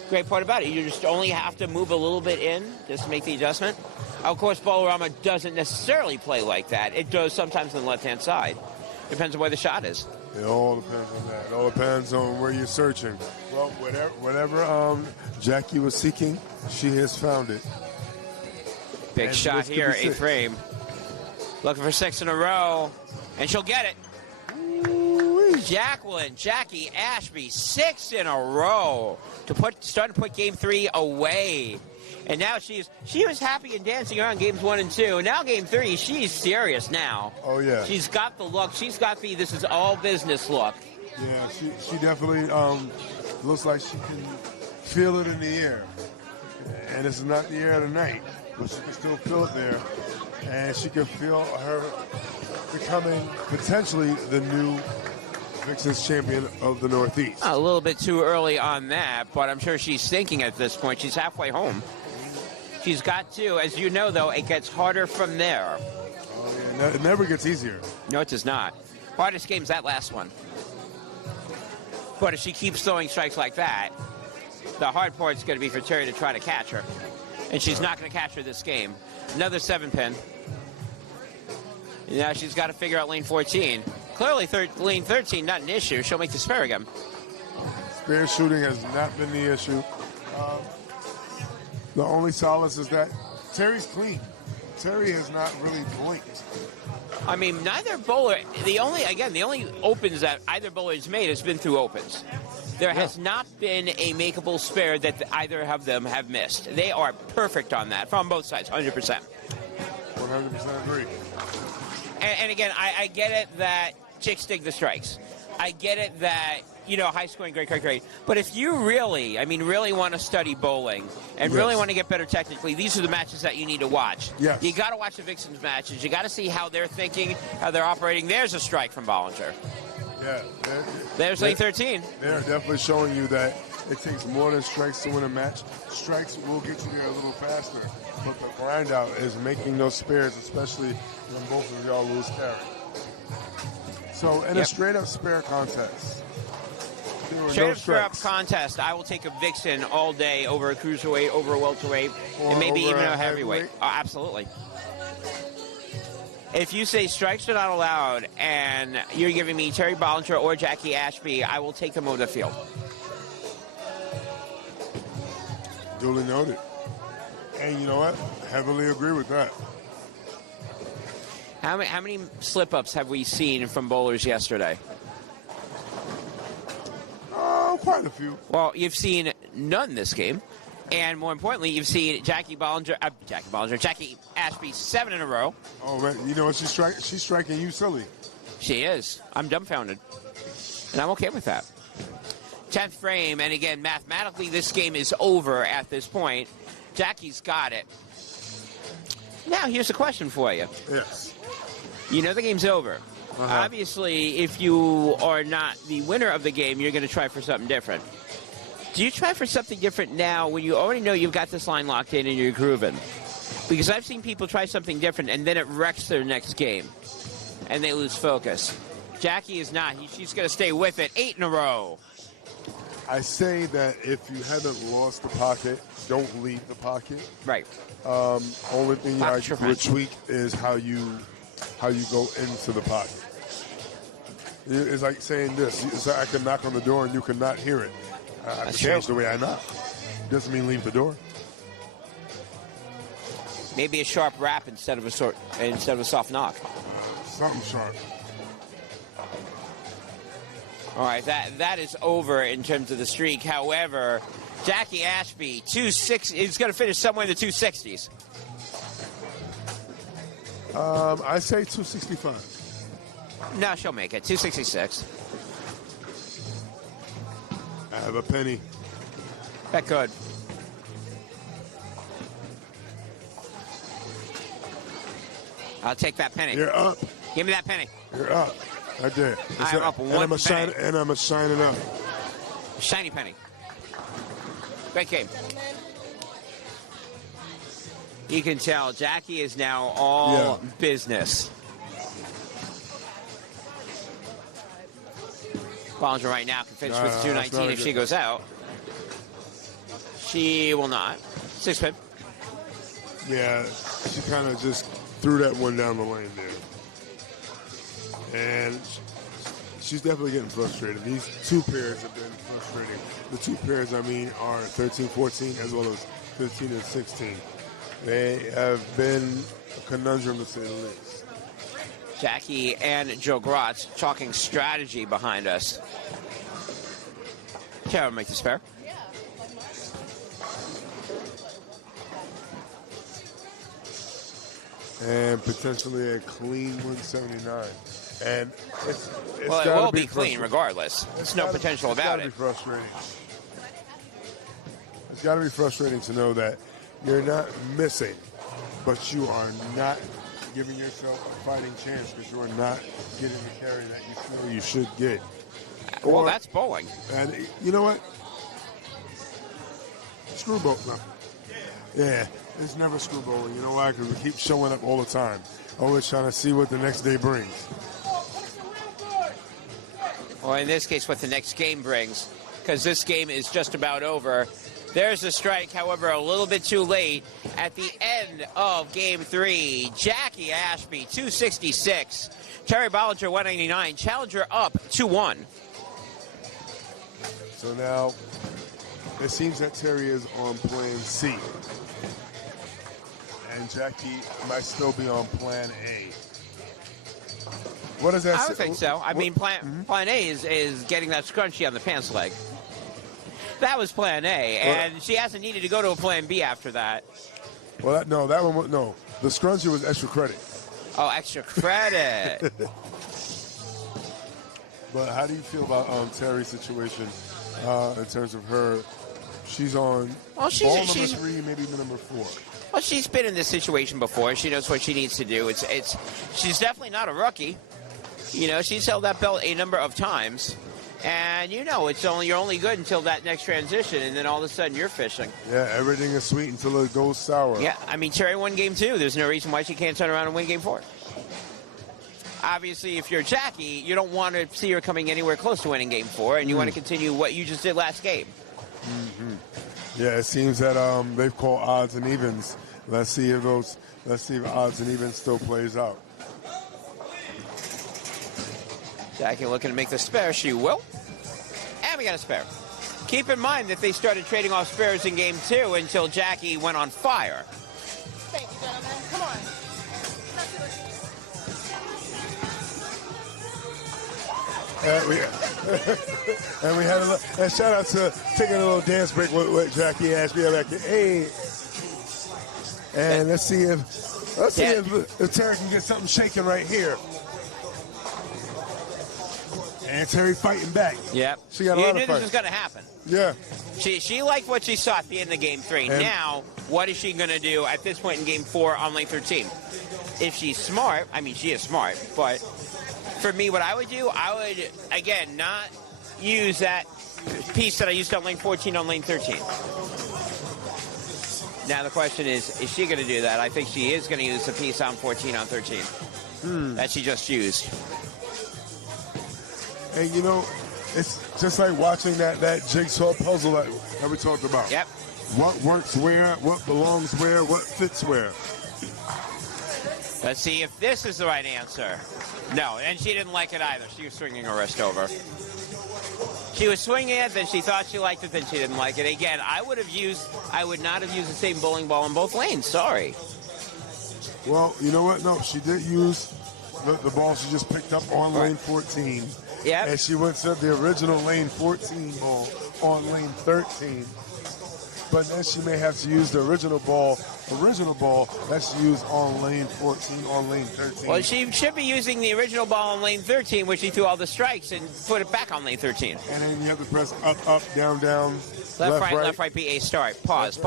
Great part about it, you just only have to move a little bit in just to make the adjustment. Of course, Bollinger doesn't necessarily play like that. It does sometimes on the left-hand side. Depends on where the shot is. It all depends on that. It all depends on where you're searching. Well, whatever Jackie was seeking, she has found it. Big And shot this could here, be 8th six. frame. Looking for 6 in a row, and she'll get it. Jackie Ashby, 6 in a row starting to put game 3 away. And now she was happy and dancing around games 1 and 2. Now game 3, she's serious now. Oh, yeah. She's got the look. She's got the this is all business look. Yeah, she definitely looks like she can feel it in the air. And it's not the air of the night, but she can still feel it there. And she can feel her becoming potentially the new Vixens champion of the Northeast. A little bit too early on that, but I'm sure she's thinking at this point. She's halfway home. She's got to. As you know, though, it gets harder from there. Oh, yeah, it never gets easier. No, it does not. Hardest game's that last one. But if she keeps throwing strikes like that, the hard part's going to be for Terri to try to catch her. And she's not going to catch her this game. Another 7-pin. Now she's got to figure out lane 14. Clearly, lane 13, not an issue. She'll make the spare again. Spare shooting has not been the issue. The only solace is that Terri's clean. Terri has not really blinked. I mean, neither bowler. The only opens that either bowler has made has been through opens. There has not been a makeable spare that either of them have missed. They are perfect on that from both sides, 100%. 100% agree. And again, I get it that chicks dig the strikes. I get it that, high scoring, great. But if you really want to study bowling and really want to get better technically, these are the matches that you need to watch. Yes. You got to watch the Vixens matches. You got to see how they're thinking, how they're operating. There's a strike from Bollinger. Yeah. There's lane 13. They're definitely showing you that it takes more than strikes to win a match. Strikes will get you there a little faster. But the grind out is making those spares, especially when both of y'all lose carry. So in a straight-up spare contest, there were Straight no up square up strikes. contest, I will take a Vixen all day over a cruiserweight, over a welterweight, Or and maybe over even a a heavyweight. heavyweight? Oh, absolutely. If you say strikes are not allowed and you're giving me Terri Bollinger or Jackie Ashby, I will take them over the field. Duly noted. And you know what? Heavily agree with that. How many slip-ups have we seen from bowlers yesterday? Oh, quite a few. Well, you've seen none this game. And more importantly, you've seen Jackie Ashby 7 in a row. Oh, man. You know what? She's striking you silly. She is. I'm dumbfounded. And I'm okay with that. 10th frame, and again, mathematically, this game is over at this point. Jackie's got it. Now, here's a question for you. Yes. You know the game's over. Obviously, if you are not the winner of the game, you're going to try for something different. Do you try for something different now when you already know you've got this line locked in and you're grooving? Because I've seen people try something different, and then it wrecks their next game, and they lose focus. Jackie is not. She's going to stay with it. 8 in a row. I say that if you haven't lost the pocket, don't leave the pocket. Right. Only thing I Pocket your would friend. tweak is how you go into the pocket. It's like saying this. It's like I can knock on the door and you cannot hear it. I have to That's change true. the way I knock. Doesn't mean leave the door. Maybe a sharp rap instead of a soft knock. Something sharp. All right, that is over in terms of the streak. However, Jackie Ashby, 260, is going to finish somewhere in the 260s. I say 265. No, she'll make it. 266. I have a penny. That good. I'll take that penny. You're up. Give me that penny. You're up. Right there. I'm up and one I'm a penny. and I'm a shining up. Shiny penny. Great game. You can tell Jackie is now all business. Bollinger right now can finish with that's 219 not if a she good- goes out. She will not. 6 pin. Yeah, she kind of just threw that one down the lane there. And she's definitely getting frustrated. These two pairs have been frustrating. The two pairs, I mean, are 13-14 as well as 15 and 16. They have been a conundrum to say the least. Jackie and Joe Grotz talking strategy behind us. Terri will make the spare. And potentially a clean 179. And it's well, it will be clean regardless. There's no potential about it. It's got to be frustrating. It's got to be frustrating to know that you're not missing, but you are not giving yourself a fighting chance because you are not getting the carry that you feel you should get. Well, that's bowling. And you know what? Screw bowling. No. Yeah, it's never screw bowling. You know why? Because we keep showing up all the time. Always trying to see what the next day brings. Well, in this case, what the next game brings, because this game is just about over. There's a strike, however, a little bit too late at the end of Game 3. Jackie Ashby, 266. Terri Bollinger, 199. Challenger up 2-1. So now it seems that Terri is on plan C. And Jackie might still be on plan A. What does that say? I would think so. I mean, plan A is getting that scrunchie on the pants leg. That was plan A, and she hasn't needed to go to a plan B after that. Well, that one was, no. The scrunchie was extra credit. Oh, extra credit. But how do you feel about Terri's situation in terms of her? She's on ball number 3, maybe number 4. Well, she's been in this situation before. She knows what she needs to do. She's definitely not a rookie. You know, she's held that belt a number of times. And you know, you're only good until that next transition, and then all of a sudden you're fishing. Yeah, everything is sweet until it goes sour. Yeah, I mean, Terri won Game 2. There's no reason why she can't turn around and win Game 4. Obviously, if you're Jackie, you don't want to see her coming anywhere close to winning Game 4, and you want to continue what you just did last game. Yeah, it seems that they've called odds and evens. Let's see if odds and evens still plays out. Jackie looking to make the spare. She will. And we got a spare. Keep in mind that they started trading off spares in Game 2 until Jackie went on fire. Thank you, gentlemen. Come on. And we had a shout out to taking a little dance break with Jackie Ashby. Hey, and let's see if Terri can get something shaking right here. And Terri fighting back. Yep. She got a lot of this fight. was going to happen. Yeah. She liked what she saw at the end of Game 3. And now, what is she going to do at this point in Game 4 on lane 13? If she's smart, I mean, she is smart, but for me, what I would do, I would, again, not use that piece that I used on lane 14 on lane 13. Now, the question is she going to do that? I think she is going to use the piece on 14 on 13 that she just used. And, you know, it's just like watching that jigsaw puzzle that we talked about. Yep. What works where, what belongs where, what fits where. Let's see if this is the right answer. No, and she didn't like it either. She was swinging her wrist over. She was swinging it, then she thought she liked it, then she didn't like it. Again, I would not have used the same bowling ball in both lanes. Sorry. Well, you know what? No, she did use the ball she just picked up on lane 14. Yeah. And she went to the original lane 14 ball on lane 13. But then she may have to use the original ball that she used on lane 14, on lane 13. Well, she should be using the original ball on lane 13, where she threw all the strikes, and put it back on lane 13. And then you have to press up, up, down, down, left, right, B, A, start. Pause.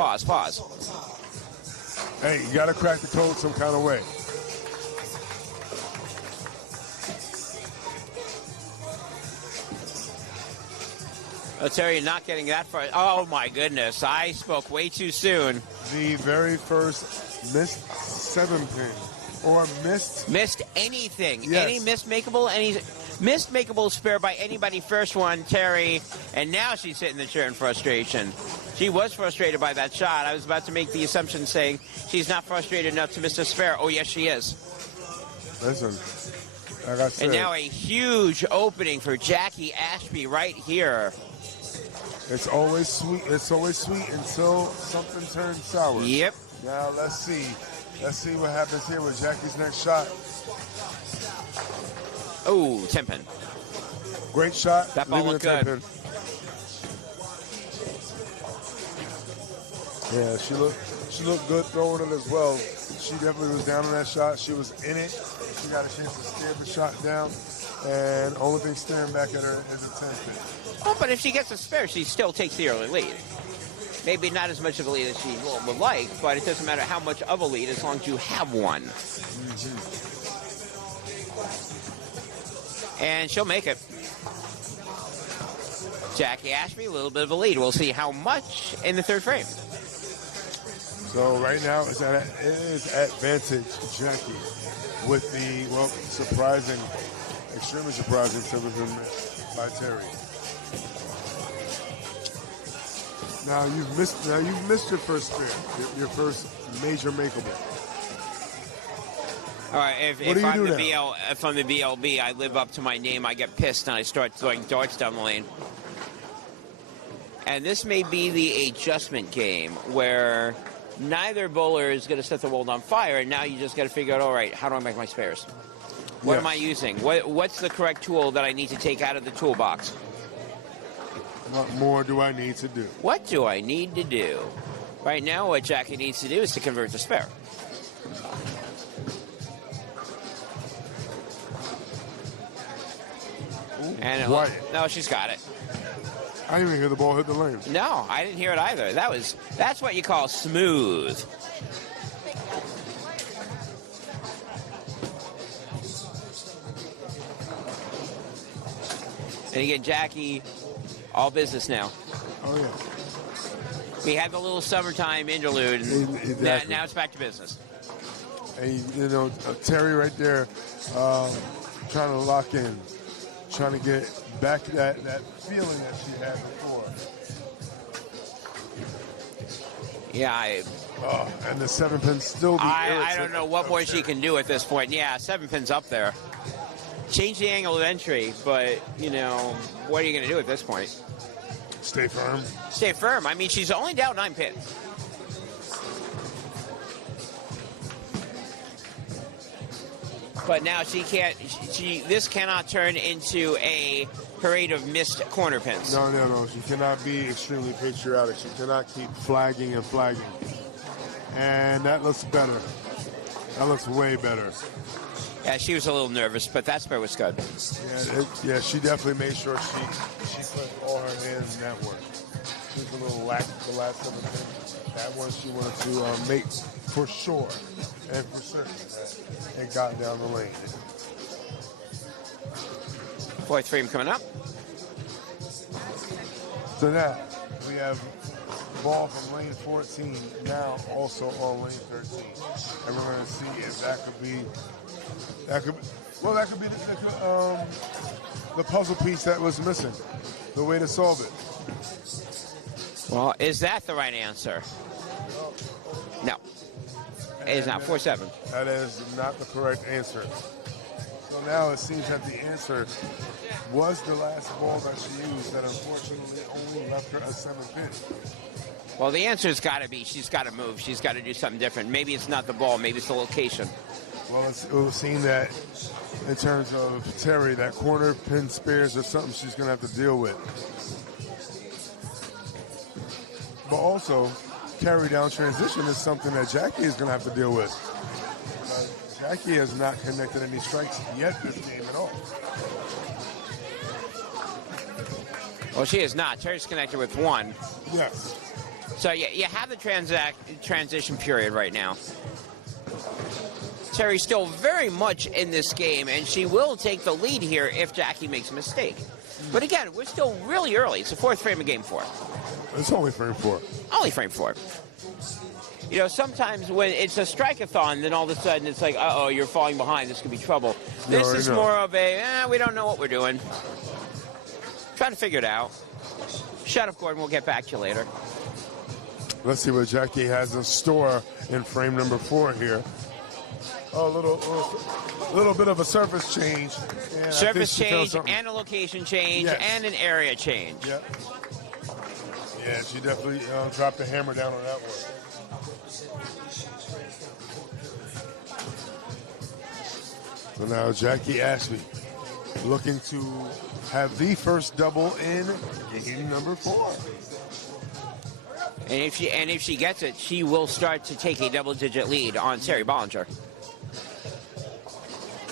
Hey, you got to crack the code some kind of way. Terri not getting that far. Oh, my goodness. I spoke way too soon. The very first missed 7-pin. Or missed anything. Yes. Any missed makeable spare by anybody. First one, Terri. And now she's hitting the chair in frustration. She was frustrated by that shot. I was about to make the assumption saying she's not frustrated enough to miss a spare. Oh, yes, she is. Listen, like I said. And now a huge opening for Jackie Ashby right here. It's always sweet. It's always sweet until something turns sour. Yep. Now let's see. Let's see what happens here with Jackie's next shot. Oh, 10-pin. Great shot. That ball looked good. 10-pin. Yeah, she looked good throwing it as well. She definitely was down on that shot. She was in it. She got a chance to stare the shot down. And the only thing staring back at her is a 10-pin. Oh, but if she gets a spare, she still takes the early lead. Maybe not as much of a lead as she would like, but it doesn't matter how much of a lead as long as you have one. And she'll make it. Jackie Ashby, a little bit of a lead. We'll see how much in the third frame. So right now it is advantage Jackie with the, well, surprising, extremely surprising 7-pin by Terri. Now you've missed your first spare, your first major makeable. All right, if I'm the BLB, I live up to my name, I get pissed and I start throwing darts down the lane. And this may be the adjustment game where neither bowler is going to set the world on fire, and now you just got to figure out, all right, how do I make my spares? What am I using? What's the correct tool that I need to take out of the toolbox? What more do I need to do? What do I need to do? Right now, what Jackie needs to do is to convert the spare. And no, she's got it. I didn't even hear the ball hit the lane. No, I didn't hear it either. That's what you call smooth. And again, Jackie, all business now. Oh, yeah. We had the little summertime interlude, and Exactly. now it's back to business. And, you know, Terri right there trying to lock in, trying to get back that feeling that she had before. Yeah, and the 7-pin still be I don't know what more she can do at this point. Yeah, 7-pin's up there. Change the angle of entry, but, you know, what are you going to do at this point? Stay firm. Stay firm. I mean, she's only down 9 pins. But now she can't, this cannot turn into a parade of missed corner pins. No. She cannot be extremely patriotic. She cannot keep flagging and flagging. And that looks better. That looks way better. Yeah, she was a little nervous, but that spare was good. Yeah, she definitely made sure she put all her hands in that work. She was a little lax the last 7 pins. That one she wanted to make for sure and for certain and got down the lane. Fourth frame coming up. So now we have ball from lane 14 now also on lane 13. And we're going to see if that could be the puzzle piece that was missing, the way to solve it. Well, is that the right answer? No. It is not 4-7. That is not the correct answer. So now it seems that the answer was the last ball that she used that unfortunately only left her a 7-pin. Well, the answer's got to be she's got to move. She's got to do something different. Maybe it's not the ball. Maybe it's the location. Well, it would seem that in terms of Terri, that corner pin spares are something she's going to have to deal with. But also, carry down transition is something that Jackie is going to have to deal with. Jackie has not connected any strikes yet this game at all. Well, she is not. Terri's connected with 1. Yes. So you have the transition period right now. Terri's still very much in this game, and she will take the lead here if Jackie makes a mistake. But again, we're still really early. It's the 4th frame of game 4. It's only frame 4. Only frame 4. You know, sometimes when it's a strike-a-thon, then all of a sudden it's like, uh-oh, you're falling behind. This could be trouble. This is more of a, we don't know what we're doing. Trying to figure it out. Shut up, Gordon. We'll get back to you later. Let's see what Jackie has in store in frame number 4 here. Oh, a little bit of a surface change. And surface change and a location change and an area change. Yep. Yeah, she definitely dropped the hammer down on that one. So now Jackie Ashby looking to have the first double in game number 4. And if she gets it, she will start to take a double-digit lead on Terri Bollinger.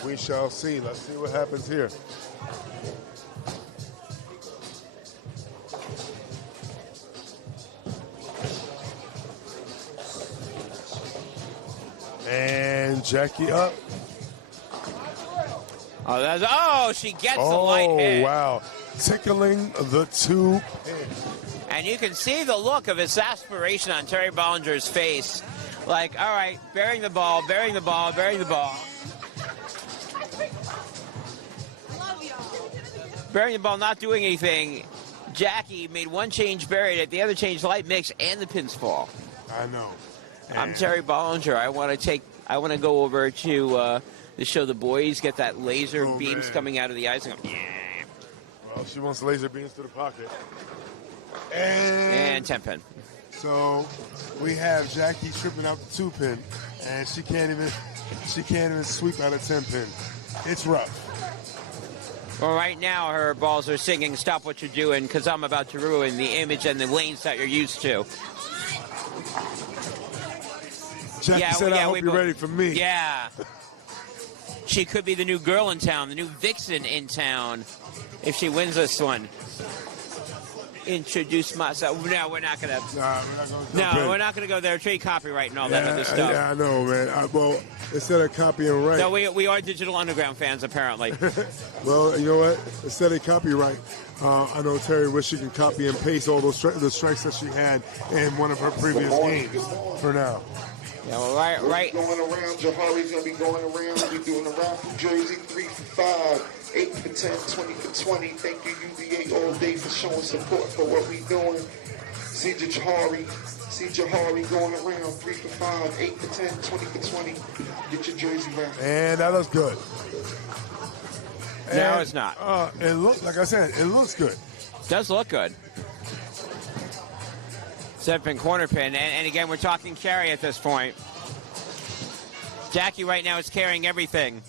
We shall see. Let's see what happens here. And Jackie up. Oh, she gets the light hit. Oh, wow. Tickling the 2 pin. And you can see the look of exasperation on Terri Bollinger's face. Like, all right, burying the ball, burying the ball, burying the ball. Burying the ball, not doing anything. Jackie made one change, buried it. The other change, light mix, and the pins fall. I know. I'm Terri Bollinger. I want to go over to show the boys, get that laser beams coming out of the eyes. And go, yeah. Well, she wants laser beams to the pocket. And 10 pin. So we have Jackie tripping out the 2 pin, and she can't even sweep out a 10 pin. It's rough. Well, right now her balls are singing "Stop What You're Doing" because I'm about to ruin the image and the lanes that you're used to. Jackie said, "I hope you're ready for me." Yeah. She could be the new girl in town, the new Vixen in town, if she wins this one. Introduce myself. No, we're not gonna. We're not gonna go there. Trade copyright and all that other stuff. Yeah, I know, man. Well, instead of copying right. No, we are Digital Underground fans, apparently. Well, you know what? Instead of copyright, I know Terri wish she can copy and paste all those the strikes that she had in one of her previous games. For now. Yeah, well, right. Going around, Jahari's gonna be going around. We're doing a round from Jersey, 3 for 5, 8 for 10, 20 for 20. Thank you, UBA, all day for showing support for what we doing. See Jahari going around, 3 for 5, 8 for 10, 20 for 20. Get your jersey round. And that looks good. No, it's not. It looks, like I said, it looks good. Does look good. 7-pin corner pin, and again, we're talking carry at this point. Jackie right now is carrying everything.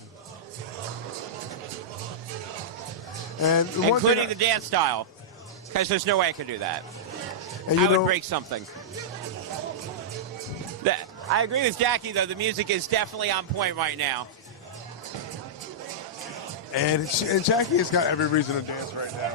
And including the dance style, because there's no way I could do that. I would break something. I agree with Jackie, though. The music is definitely on point right now. And Jackie has got every reason to dance right now.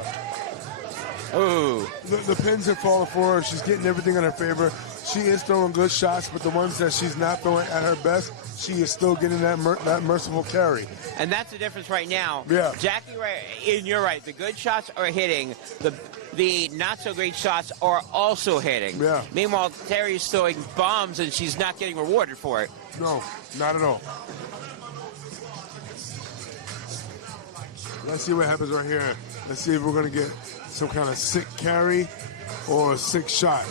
Ooh. The pins are falling for her. She's getting everything in her favor. She is throwing good shots, but the ones that she's not throwing at her best, she is still getting that merciful carry. And that's the difference right now. Yeah. Jackie, and you're right. The good shots are hitting. The not-so-great shots are also hitting. Yeah. Meanwhile, Terri's throwing bombs, and she's not getting rewarded for it. No, not at all. Let's see what happens right here. Let's see if we're going to get some kind of sick carry or a sick shot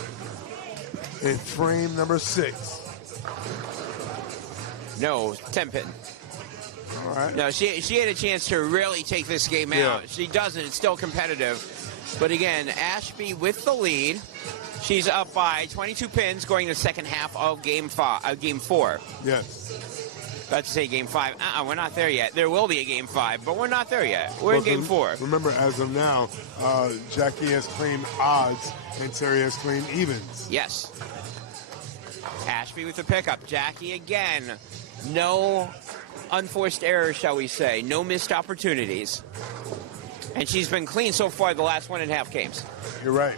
in frame number 6. No, 10 pin. All right. No, she had a chance to really take this game out. She doesn't. It's still competitive. But again, Ashby with the lead. She's up by 22 pins going to the second half of game 4. Yes. About to say game 5. We're not there yet. There will be a game 5, but we're not there yet. We're in game 4. Remember, as of now, Jackie has claimed odds and Terri has claimed evens. Yes. Ashby with the pickup. Jackie again. No unforced errors, shall we say. No missed opportunities. And she's been clean so far the last 1.5 games. You're right.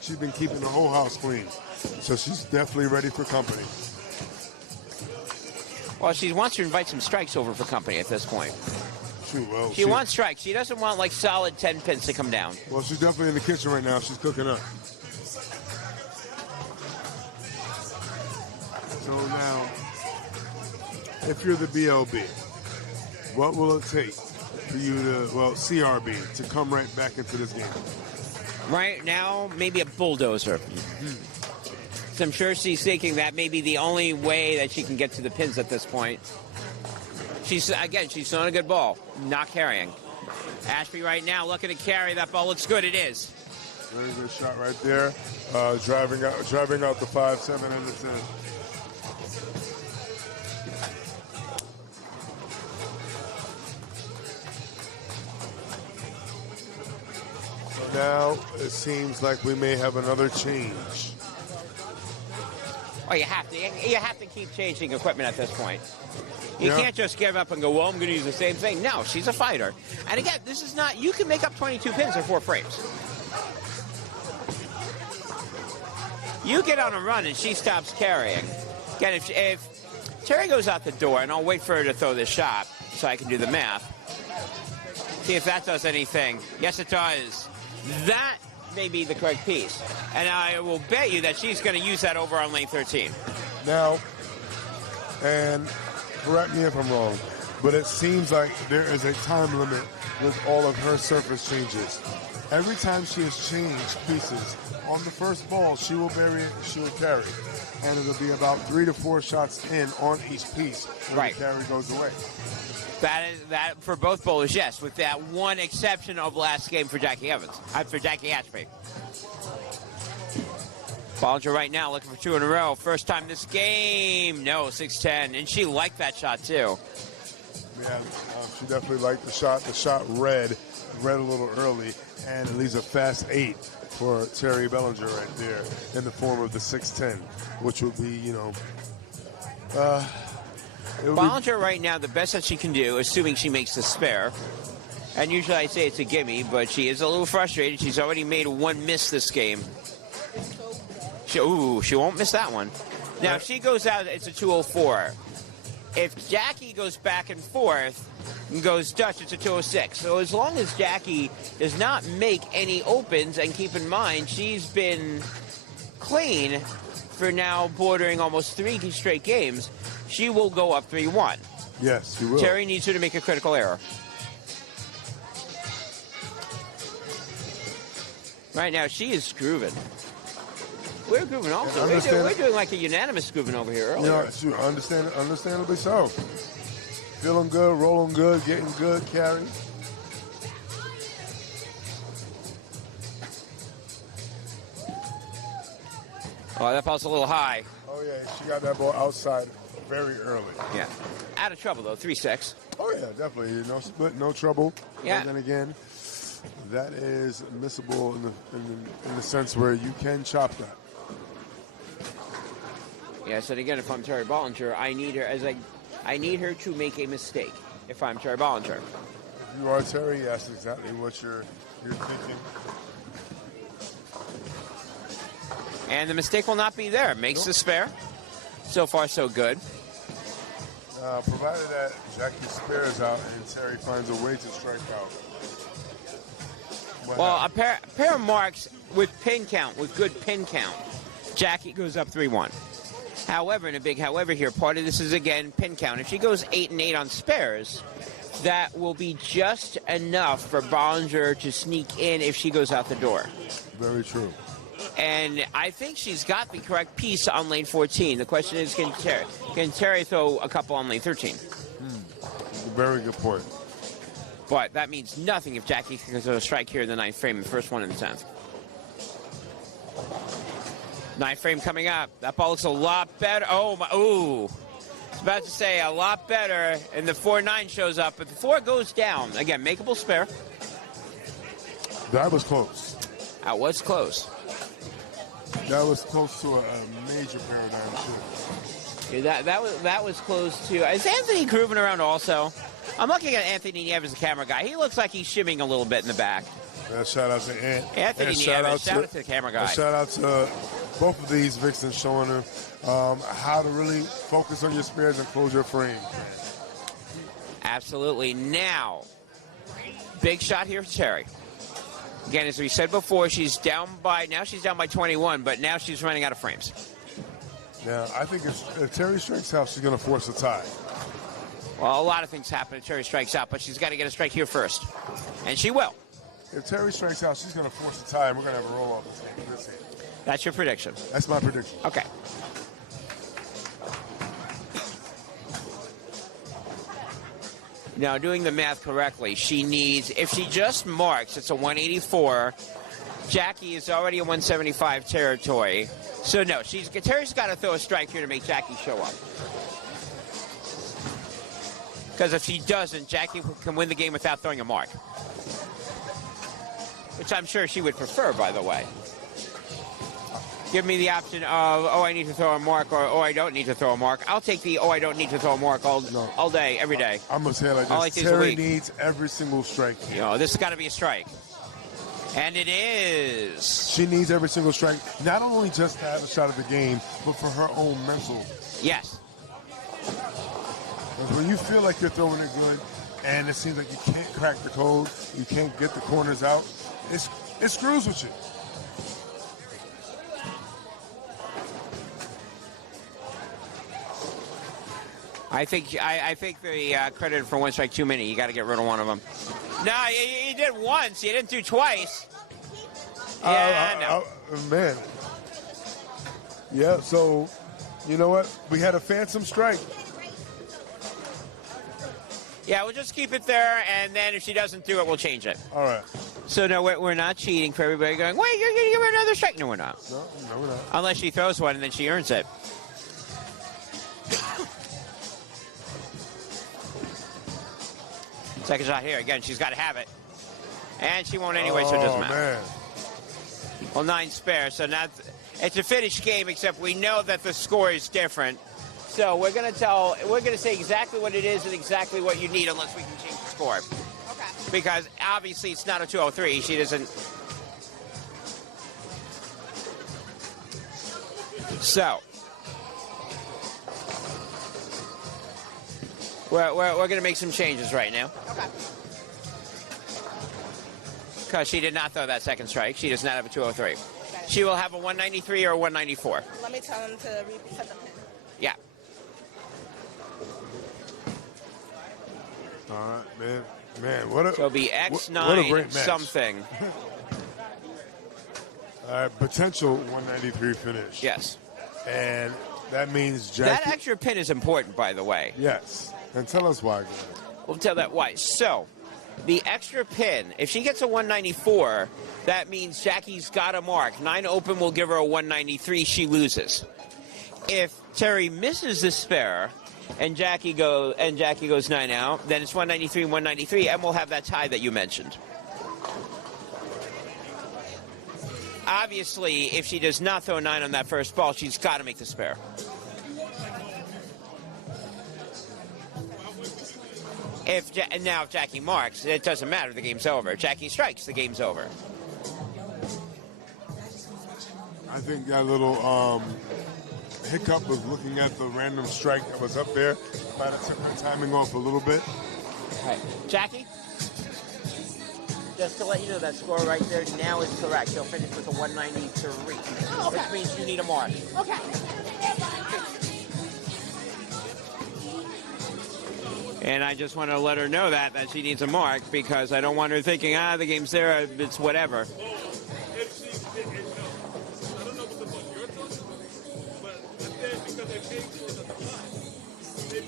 She's been keeping the whole house clean. So she's definitely ready for company. Well, she wants to invite some strikes over for company at this point. True. Well, she wants strikes. She doesn't want, like, solid 10 pins to come down. Well, she's definitely in the kitchen right now. She's cooking up. So now, if you're the BLB, what will it take for you to, CRB, to come right back into this game? Right now, maybe a bulldozer. So I'm sure she's thinking that may be the only way that she can get to the pins at this point. She's throwing a good ball, not carrying. Ashby right now looking to carry. That ball looks good. It is. Very good shot right there. Driving out the 5-7 and the 10. So now it seems like we may have another change. Oh, you have to keep changing equipment at this point. You Yeah. can't just give up and go, well, I'm going to use the same thing. No, she's a fighter. And again, this is not, you can make up 22 pins in 4 frames. You get on a run and she stops carrying. Again, if Terri goes out the door, and I'll wait for her to throw this shot so I can do the math. See if that does anything. Yes, it does. That may be the correct piece. And I will bet you that she's going to use that over on lane 13. Now, and correct me if I'm wrong, but it seems like there is a time limit with all of her surface changes. Every time she has changed pieces on the first ball, she will bury it, she will carry. And it'll be about 3 to 4 shots in on each piece when the carry goes away. That for both bowlers, yes, with that one exception of last game for Jackie Ashby. Bollinger right now looking for 2 in a row. First time this game. No, 6-10. And she liked that shot, too. Yeah, she definitely liked the shot. The shot read a little early, and it leaves a fast 8 for Terri Bollinger right there in the form of the 6-10, which would be, Bollinger right now, the best that she can do, assuming she makes the spare. And usually I say it's a gimme, but she is a little frustrated. She's already made 1 miss this game. She won't miss that one. Now, if she goes out, it's a 204. If Jackie goes back and forth and goes Dutch, it's a 206. So as long as Jackie does not make any opens, and keep in mind, she's been clean for now bordering almost 3 straight games, she will go up 3-1. Yes, she will. Terri needs her to make a critical error. Right now, she is grooving. We're grooving also. We're doing like a unanimous grooving over here earlier. Understandably so. Feeling good, rolling good, getting good, carry. Oh, that ball's a little high. Oh, yeah, she got that ball outside very early. Yeah. Out of trouble, though, 3-6. Oh, yeah, definitely. No split, no trouble. Yeah. And then again, that is missable in the sense where you can chop that. Yes, and again, if I'm Terri Bollinger, I need her to make a mistake. If I'm Terri Bollinger. If you are Terri, that's exactly what you're thinking. And the mistake will not be there. Makes the spare. So far, so good. Provided that Jackie spares out and Terri finds a way to strike out. Well, a pair of marks with pin count, with good pin count, Jackie goes up 3-1. However, in a big however here, part of this is, again, pin count. If she goes 8-8 on spares, that will be just enough for Bollinger to sneak in if she goes out the door. Very true. And I think she's got the correct piece on lane 14. The question is, can Terri throw a couple on lane 13? Very good point. But that means nothing if Jackie can throw a strike here in the 9th frame, the first one in the 10th. 9th frame coming up. That ball looks a lot better. Oh, my. Ooh. I was about to say a lot better. And the 4-9 shows up. But the 4 goes down. Again, makeable spare. That was close. That was close. That was close to a major paradigm shift. Yeah, that was close to. Is Anthony grooving around also? I'm looking at Anthony Nieves, the camera guy. He looks like he's shimming a little bit in the back. Shout out to Anthony Nieves. Shout out to the camera guy. Shout out to both of these Vixens showing her how to really focus on your spares and close your frame. Absolutely. Now, big shot here for Terri. Again, as we said before, she's down by 21, but now she's running out of frames. Now, I think if Terri strikes out, she's going to force a tie. Well, a lot of things happen if Terri strikes out, but she's got to get a strike here first. And she will. If Terri strikes out, she's going to force a tie, and we're going to have a roll-off this game. That's your prediction. That's my prediction. Okay. Now, doing the math correctly, she needs, if she just marks, it's a 184. Jackie is already in 175 territory. So, no, Terri's got to throw a strike here to make Jackie show up. Because if she doesn't, Jackie can win the game without throwing a mark. Which I'm sure she would prefer, by the way. Give me the option of, oh, I need to throw a mark, or, oh, I don't need to throw a mark. I'll take the, oh, I don't need to throw a mark all day, every day. I'm going to say it like this. Terri needs every single strike. You know, this has got to be a strike. And it is. She needs every single strike, not only just to have a shot at the game, but for her own mental. Yes. Because when you feel like you're throwing it good, and it seems like you can't crack the code, you can't get the corners out, it screws with you. I think the credit for one strike too many. You got to get rid of one of them. No, you did once. You didn't do twice. Yeah, no. Man. Yeah, so, you know what? We had a phantom strike. Yeah, we'll just keep it there, and then if she doesn't do it, we'll change it. All right. So, no, we're not cheating for everybody going, wait, you're going to give her another strike? No, we're not. No, we're not. Unless she throws one, and then she earns it. Second shot here. Again, she's got to have it. And she won't anyway, so it doesn't matter. Man. Well, 9 spare, so now it's a finished game, except we know that the score is different. So we're going to say exactly what it is and exactly what you need unless we can change the score. Okay. Because obviously it's not a 203. She doesn't. So we're going to make some changes right now. Okay. Because she did not throw that second strike. She does not have a 203. She will have a 193 or a 194. Let me tell him to reset the pin. Yeah. All right, man. Man, what a... So it'll be X9 what a great match. something. All right, potential 193 finish. Yes. And that means Jackie... That extra pin is important, by the way. Yes. And tell us why. We'll tell that why. So, the extra pin, if she gets a 194, that means Jackie's got a mark. 9 open will give her a 193. She loses. If Terri misses the spare and Jackie goes 9 out, then it's 193 and 193, and we'll have that tie that you mentioned. Obviously, if she does not throw 9 on that first ball, she's got to make the spare. If Jackie marks, it doesn't matter. The game's over. If Jackie strikes, the game's over. I think that little hiccup was looking at the random strike that was up there. Might have took her timing off a little bit. All right. Jackie? Just to let you know, that score right there now is correct. She'll finish with a 193, which means you need a mark. Okay. And I just want to let her know that she needs a mark, because I don't want her thinking, the game's there, it's whatever.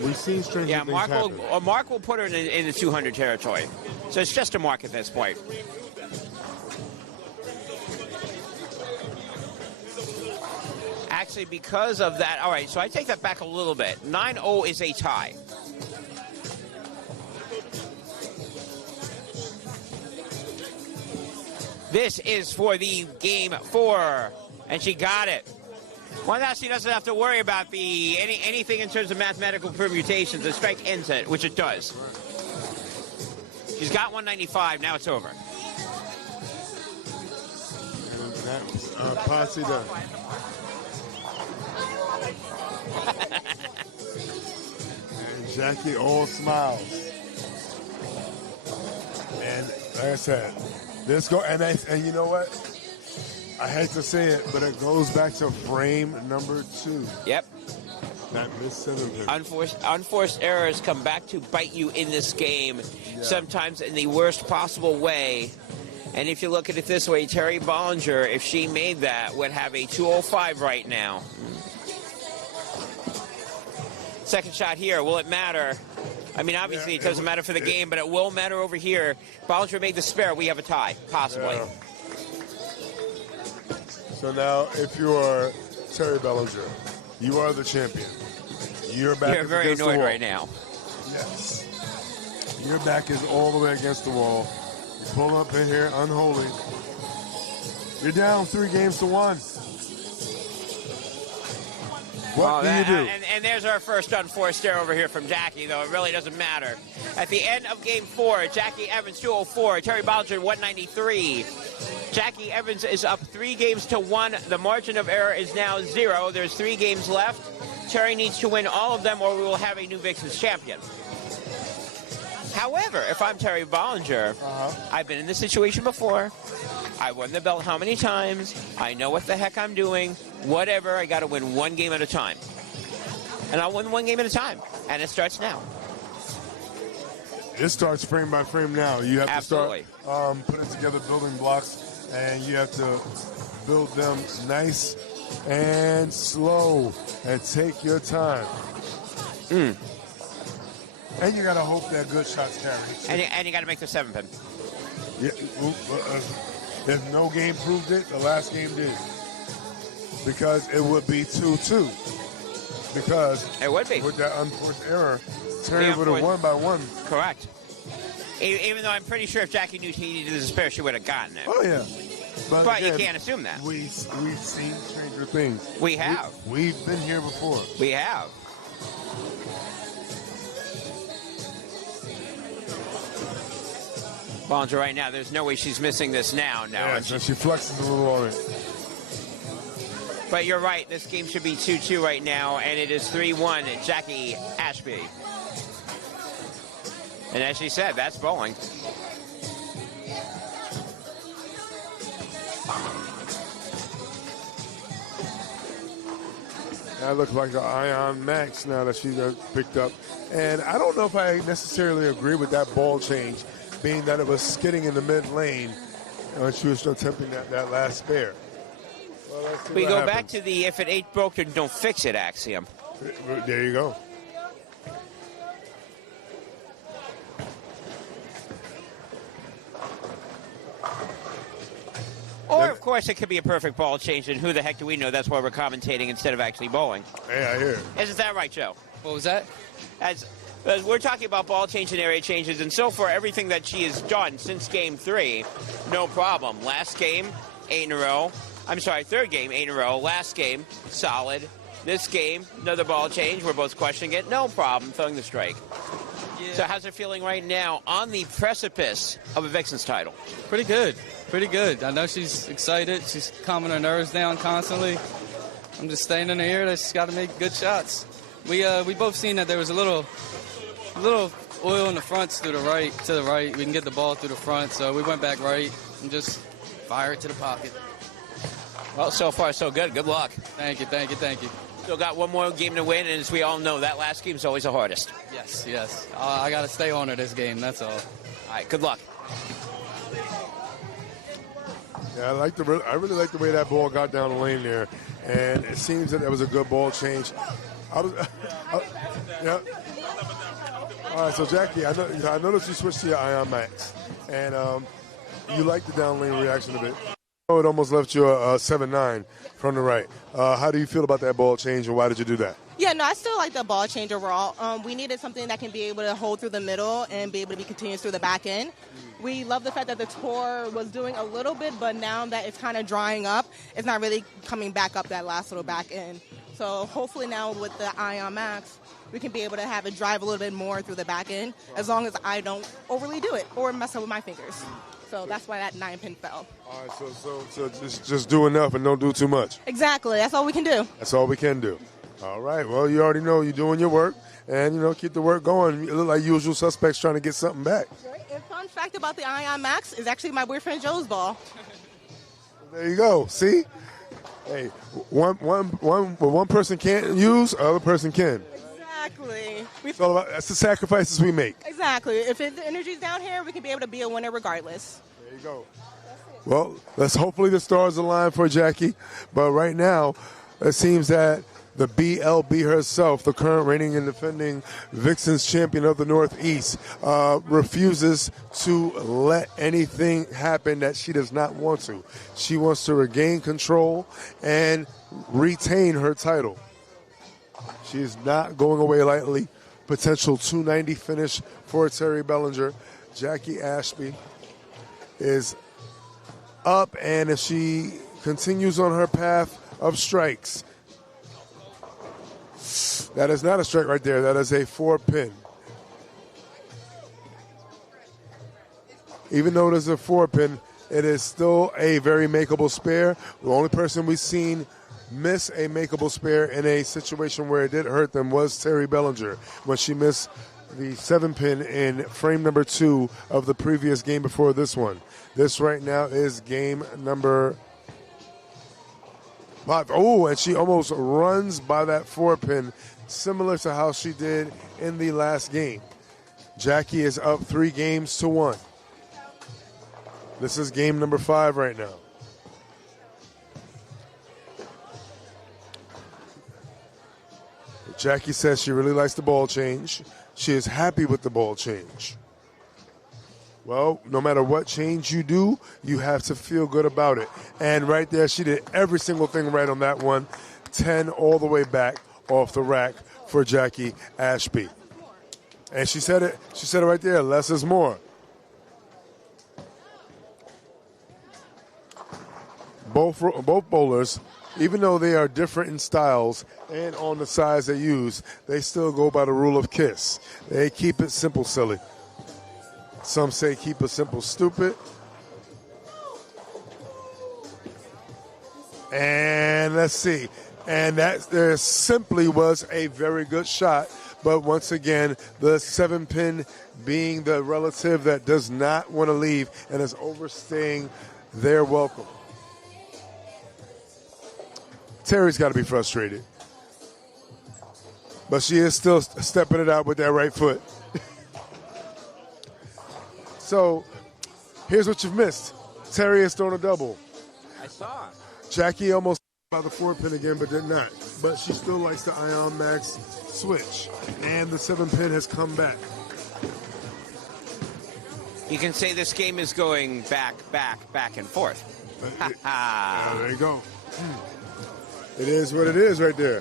We've seen stranger things happen. Mark will put her in the 200 territory. So it's just a mark at this point. Actually, because of that, all right, so I take that back a little bit. 9-0 is a tie. This is for the game 4, and she got it. Well, now she doesn't have to worry about anything in terms of mathematical permutations. The strike ends it, which it does. She's got 195. Now it's over. And that was posse done. And Jackie all smiles. And like I said, and you know what? I hate to say it, but it goes back to frame number 2. Yep. That missed 7 pin. Unforced errors come back to bite you in this game, sometimes in the worst possible way. And if you look at it this way, Terri Bollinger, if she made that, would have a 205 right now. Second shot here, will it matter? I mean, obviously it doesn't matter for the game, but it will matter over here. Bollinger made the spare. We have a tie, possibly. Yeah. So now, if you are Terri Bollinger, you are the champion. You're back. You're very annoyed right now. Yes. Your back is all the way against the wall. You pull up in here, Unholy. You're down 3-1. What do you do? And there's our first unforced error over here from Jackie, though it really doesn't matter. At the end of game 4, Jackie Evans 204, Terri Bollinger 193. Jackie Evans is up 3-1. The margin of error is now 0. There's 3 games left. Terri needs to win all of them or we will have a new Vixens champion. However, if I'm Terri Bollinger, I've been in this situation before. I won the belt how many times? I know what the heck I'm doing. Whatever, I got to win 1 game at a time. And I'll win 1 game at a time. And it starts now. It starts frame by frame now. You have Absolutely. to start putting together building blocks, and you have to build them nice and slow and take your time. And you got to hope that good shots carry. And you got to make the 7-pin. Yeah, if no game proved it, the last game did. Because it would be 2-2. Because it would be. With that unforced error, Terri would have won by 1. Correct. Even though I'm pretty sure if Jackie knew he needed the spare, she would have gotten it. Oh, yeah. But again, you can't assume that. We've seen stranger things. We have. We've been here before. We have. Bollinger right now, there's no way she's missing this now. Yeah, so she flexes a little on it. But you're right, this game should be 2-2 right now, and it is 3-1 Jackie Ashby. And as she said, that's bowling. That looks like an Ion Max now that she picked up. And I don't know if I necessarily agree with that ball change, being that it was skidding in the mid lane when she was attempting that last spare. Well, we go back to the if it ain't broken, don't fix it axiom. There you go. Or, of course, it could be a perfect ball change, and who the heck do we know? That's why we're commentating instead of actually bowling. Yeah, I hear it. Isn't that right, Joe? What was that? As we're talking about ball change and area changes, and so far, everything that she has done since game 3, no problem. Last game, 8 in a row. I'm sorry, third game, 8 in a row. Last game, solid. This game, another ball change. We're both questioning it. No problem, throwing the strike. Yeah. So how's it feeling right now on the precipice of a Vixens title? Pretty good. Pretty good. I know she's excited. She's calming her nerves down constantly. I'm just staying in her ear that she's got to make good shots. We both seen that there was a little oil in the fronts to the right. We can get the ball through the front, so we went back right and just fire it to the pocket. Well, so far so good. Good luck. Thank you. Still got one more game to win, and as we all know, that last game is always the hardest. Yes. I got to stay on her this game, that's all. All right, good luck. Yeah, I really like the way that ball got down the lane there, and it seems that was a good ball change. Yeah. All right, so Jackie, I noticed you switched to your Ion Max, and you like the down lane reaction of it. Oh, it almost left you a 7-9 from the right. How do you feel about that ball change, and why did you do that? Yeah, no, I still like the ball change overall. We needed something that can be able to hold through the middle and be able to be continuous through the back end. We love the fact that the tour was doing a little bit, but now that it's kind of drying up, it's not really coming back up that last little back end. So hopefully now with the Ion Max, we can be able to have it drive a little bit more through the back end, as long as I don't overly do it or mess up with my fingers. So that's why that 9-pin fell. All right, so just do enough and don't do too much. Exactly. That's all we can do. That's all we can do. All right. Well, you already know you're doing your work, and, keep the work going. You look like usual suspects trying to get something back. Right. And fun fact about the Ion Max is actually my boyfriend Joe's ball. There you go. See? Hey, one person can't use, other person can. Exactly. That's the sacrifices we make. Exactly. If the energy's down here, we can be able to be a winner regardless. There you go. Well, hopefully the stars align for Jackie. But right now, it seems that the BLB herself, the current reigning and defending Vixens champion of the Northeast, refuses to let anything happen that she does not want to. She wants to regain control and retain her title. She is not going away lightly. Potential 290 finish for Terri Bollinger. Jackie Ashby is up, and if she continues on her path of strikes, that is not a strike right there. That is a 4-pin. Even though it is a 4-pin, it is still a very makeable spare. The only person we've seen miss a makeable spare in a situation where it did hurt them was Terri Bollinger when she missed the 7-pin in frame number 2 of the previous game before this one. This right now is game number 5. Oh, and she almost runs by that 4-pin, similar to how she did in the last game. Jackie is up 3-1. This is game number 5 right now. Jackie says she really likes the ball change. She is happy with the ball change. Well, no matter what change you do, you have to feel good about it. And right there, she did every single thing right on that one. 10 all the way back off the rack for Jackie Ashby. And she said it right there, less is more. Both bowlers, even though they are different in styles and on the size they use, they still go by the rule of KISS. They keep it simple, silly. Some say keep it simple, stupid. And let's see. And that there simply was a very good shot. But once again, the 7-pin being the relative that does not want to leave and is overstaying their welcome. Terri's got to be frustrated. But she is still stepping it out with that right foot. So, here's what you've missed. Terri has thrown a double. I saw. Jackie almost by the 4-pin again, but did not. But she still likes the Ion Max switch. And the 7-pin has come back. You can say this game is going back and forth. There you go. It is what it is right there.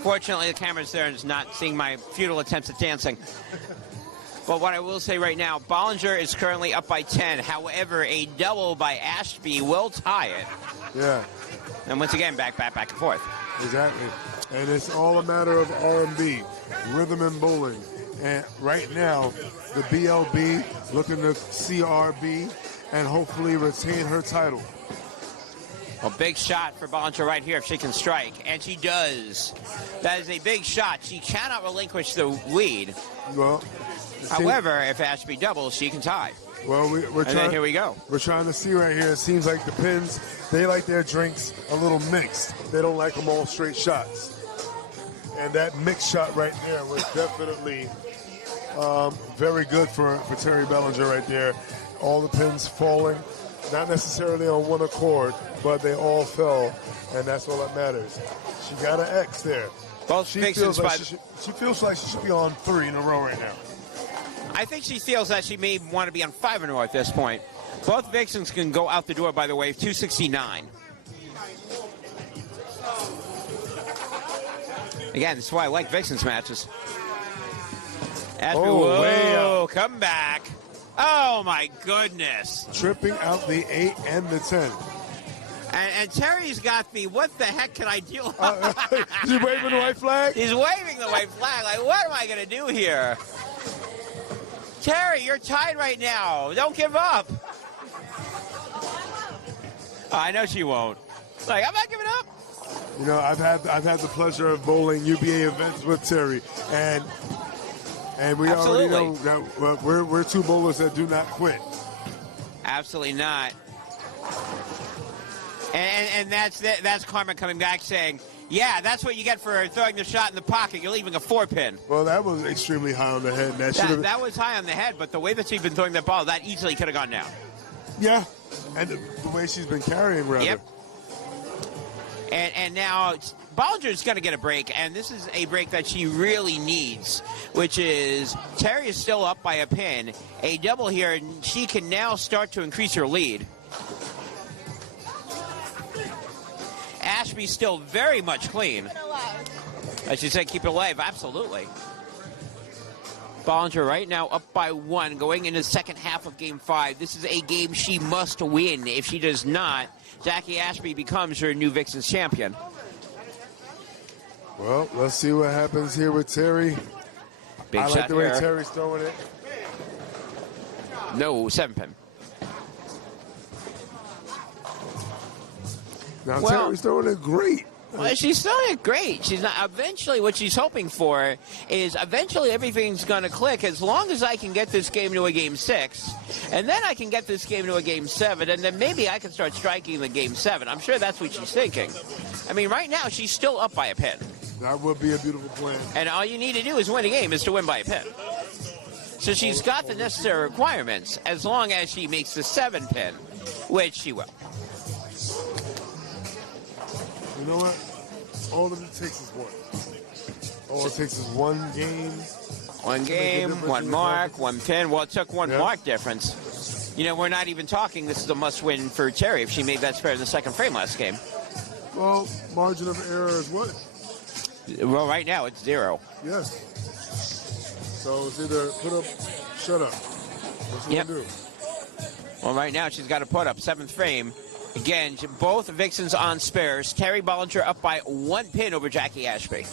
Fortunately, the camera's there and is not seeing my futile attempts at dancing. But what I will say right now, Bollinger is currently up by 10. However, a double by Ashby will tie it. Yeah. And once again, back and forth. Exactly. And it's all a matter of R&B, rhythm and bowling. And right now, the BLB looking to CRB and hopefully retain her title. A big shot for Bollinger right here if she can strike, and she does. That is a big shot. She cannot relinquish the lead. Well, however, if Ashby doubles, she can tie. Well, we're trying. Here we go. We're trying to see right here. It seems like the Pins, they like their drinks a little mixed. They don't like them all straight shots. And that mixed shot right there was definitely very good for Terri Bollinger right there. All the Pins falling, not necessarily on one accord, but they all fell, and that's all that matters. She got an X there. Both she feels like she should be on 3 in a row right now. I think she feels that she may want to be on 5 in a row at this point. Both Vixens can go out the door, by the way, 269. Again, that's why I like Vixens matches. Ashby, whoa, come back. Oh, my goodness. Tripping out the 8 and the 10. And Terri's got me. What the heck can I do? Is he waving the white flag? He's waving the white flag. Like, what am I going to do here? Terri, you're tied right now. Don't give up. I know she won't. Like, I'm not giving up. You know, I've had the pleasure of bowling UBA events with Terri, and we Absolutely. already know that we're two bowlers that do not quit. Absolutely not. And that's Carmen coming back saying, yeah, that's what you get for throwing the shot in the pocket. You're leaving a 4-pin. Well, that was extremely high on the head. That was high on the head, but the way that she's been throwing that ball, that easily could have gone down. Yeah, and the way she's been carrying, rather. Yep. And now Bollinger's going to get a break, and this is a break that she really needs, which is Terri is still up by a pin. A double here, and she can now start to increase her lead. Ashby's still very much clean. As you said, keep it alive. Absolutely. Bollinger right now up by 1 going into the second half of Game 5. This is a game she must win. If she does not, Jackie Ashby becomes her new Vixens champion. Well, let's see what happens here with Terri. Big I shot like the way here. Terry's throwing it. No, 7-pin. Now Well- Terry's throwing it great. Well, she's throwing it great. She's not. Eventually, what she's hoping for is eventually everything's going to click as long as I can get this game to a Game 6, and then I can get this game to a Game 7, and then maybe I can start striking the Game 7. I'm sure that's what she's thinking. I mean, right now she's still up by a pin, That would be a beautiful plan. and all you need to do is win a game is to win by a pin. So she's got the necessary requirements as long as she makes the 7-pin, which she will. You know what? All of it takes is one. All it takes is one game. One game, one mark, one pin. Well, it took one mark difference. You know, we're not even talking. This is a must-win for Terri if she made that spare in the second frame last game. Well, margin of error is what? Well, right now it's 0. Yes. So it's either put up, shut up. What's she Yep. gonna do? Well, right now she's got to put up 7th frame. Again, both Vixens on spares. Terri Bollinger up by 1 pin over Jackie Ashby.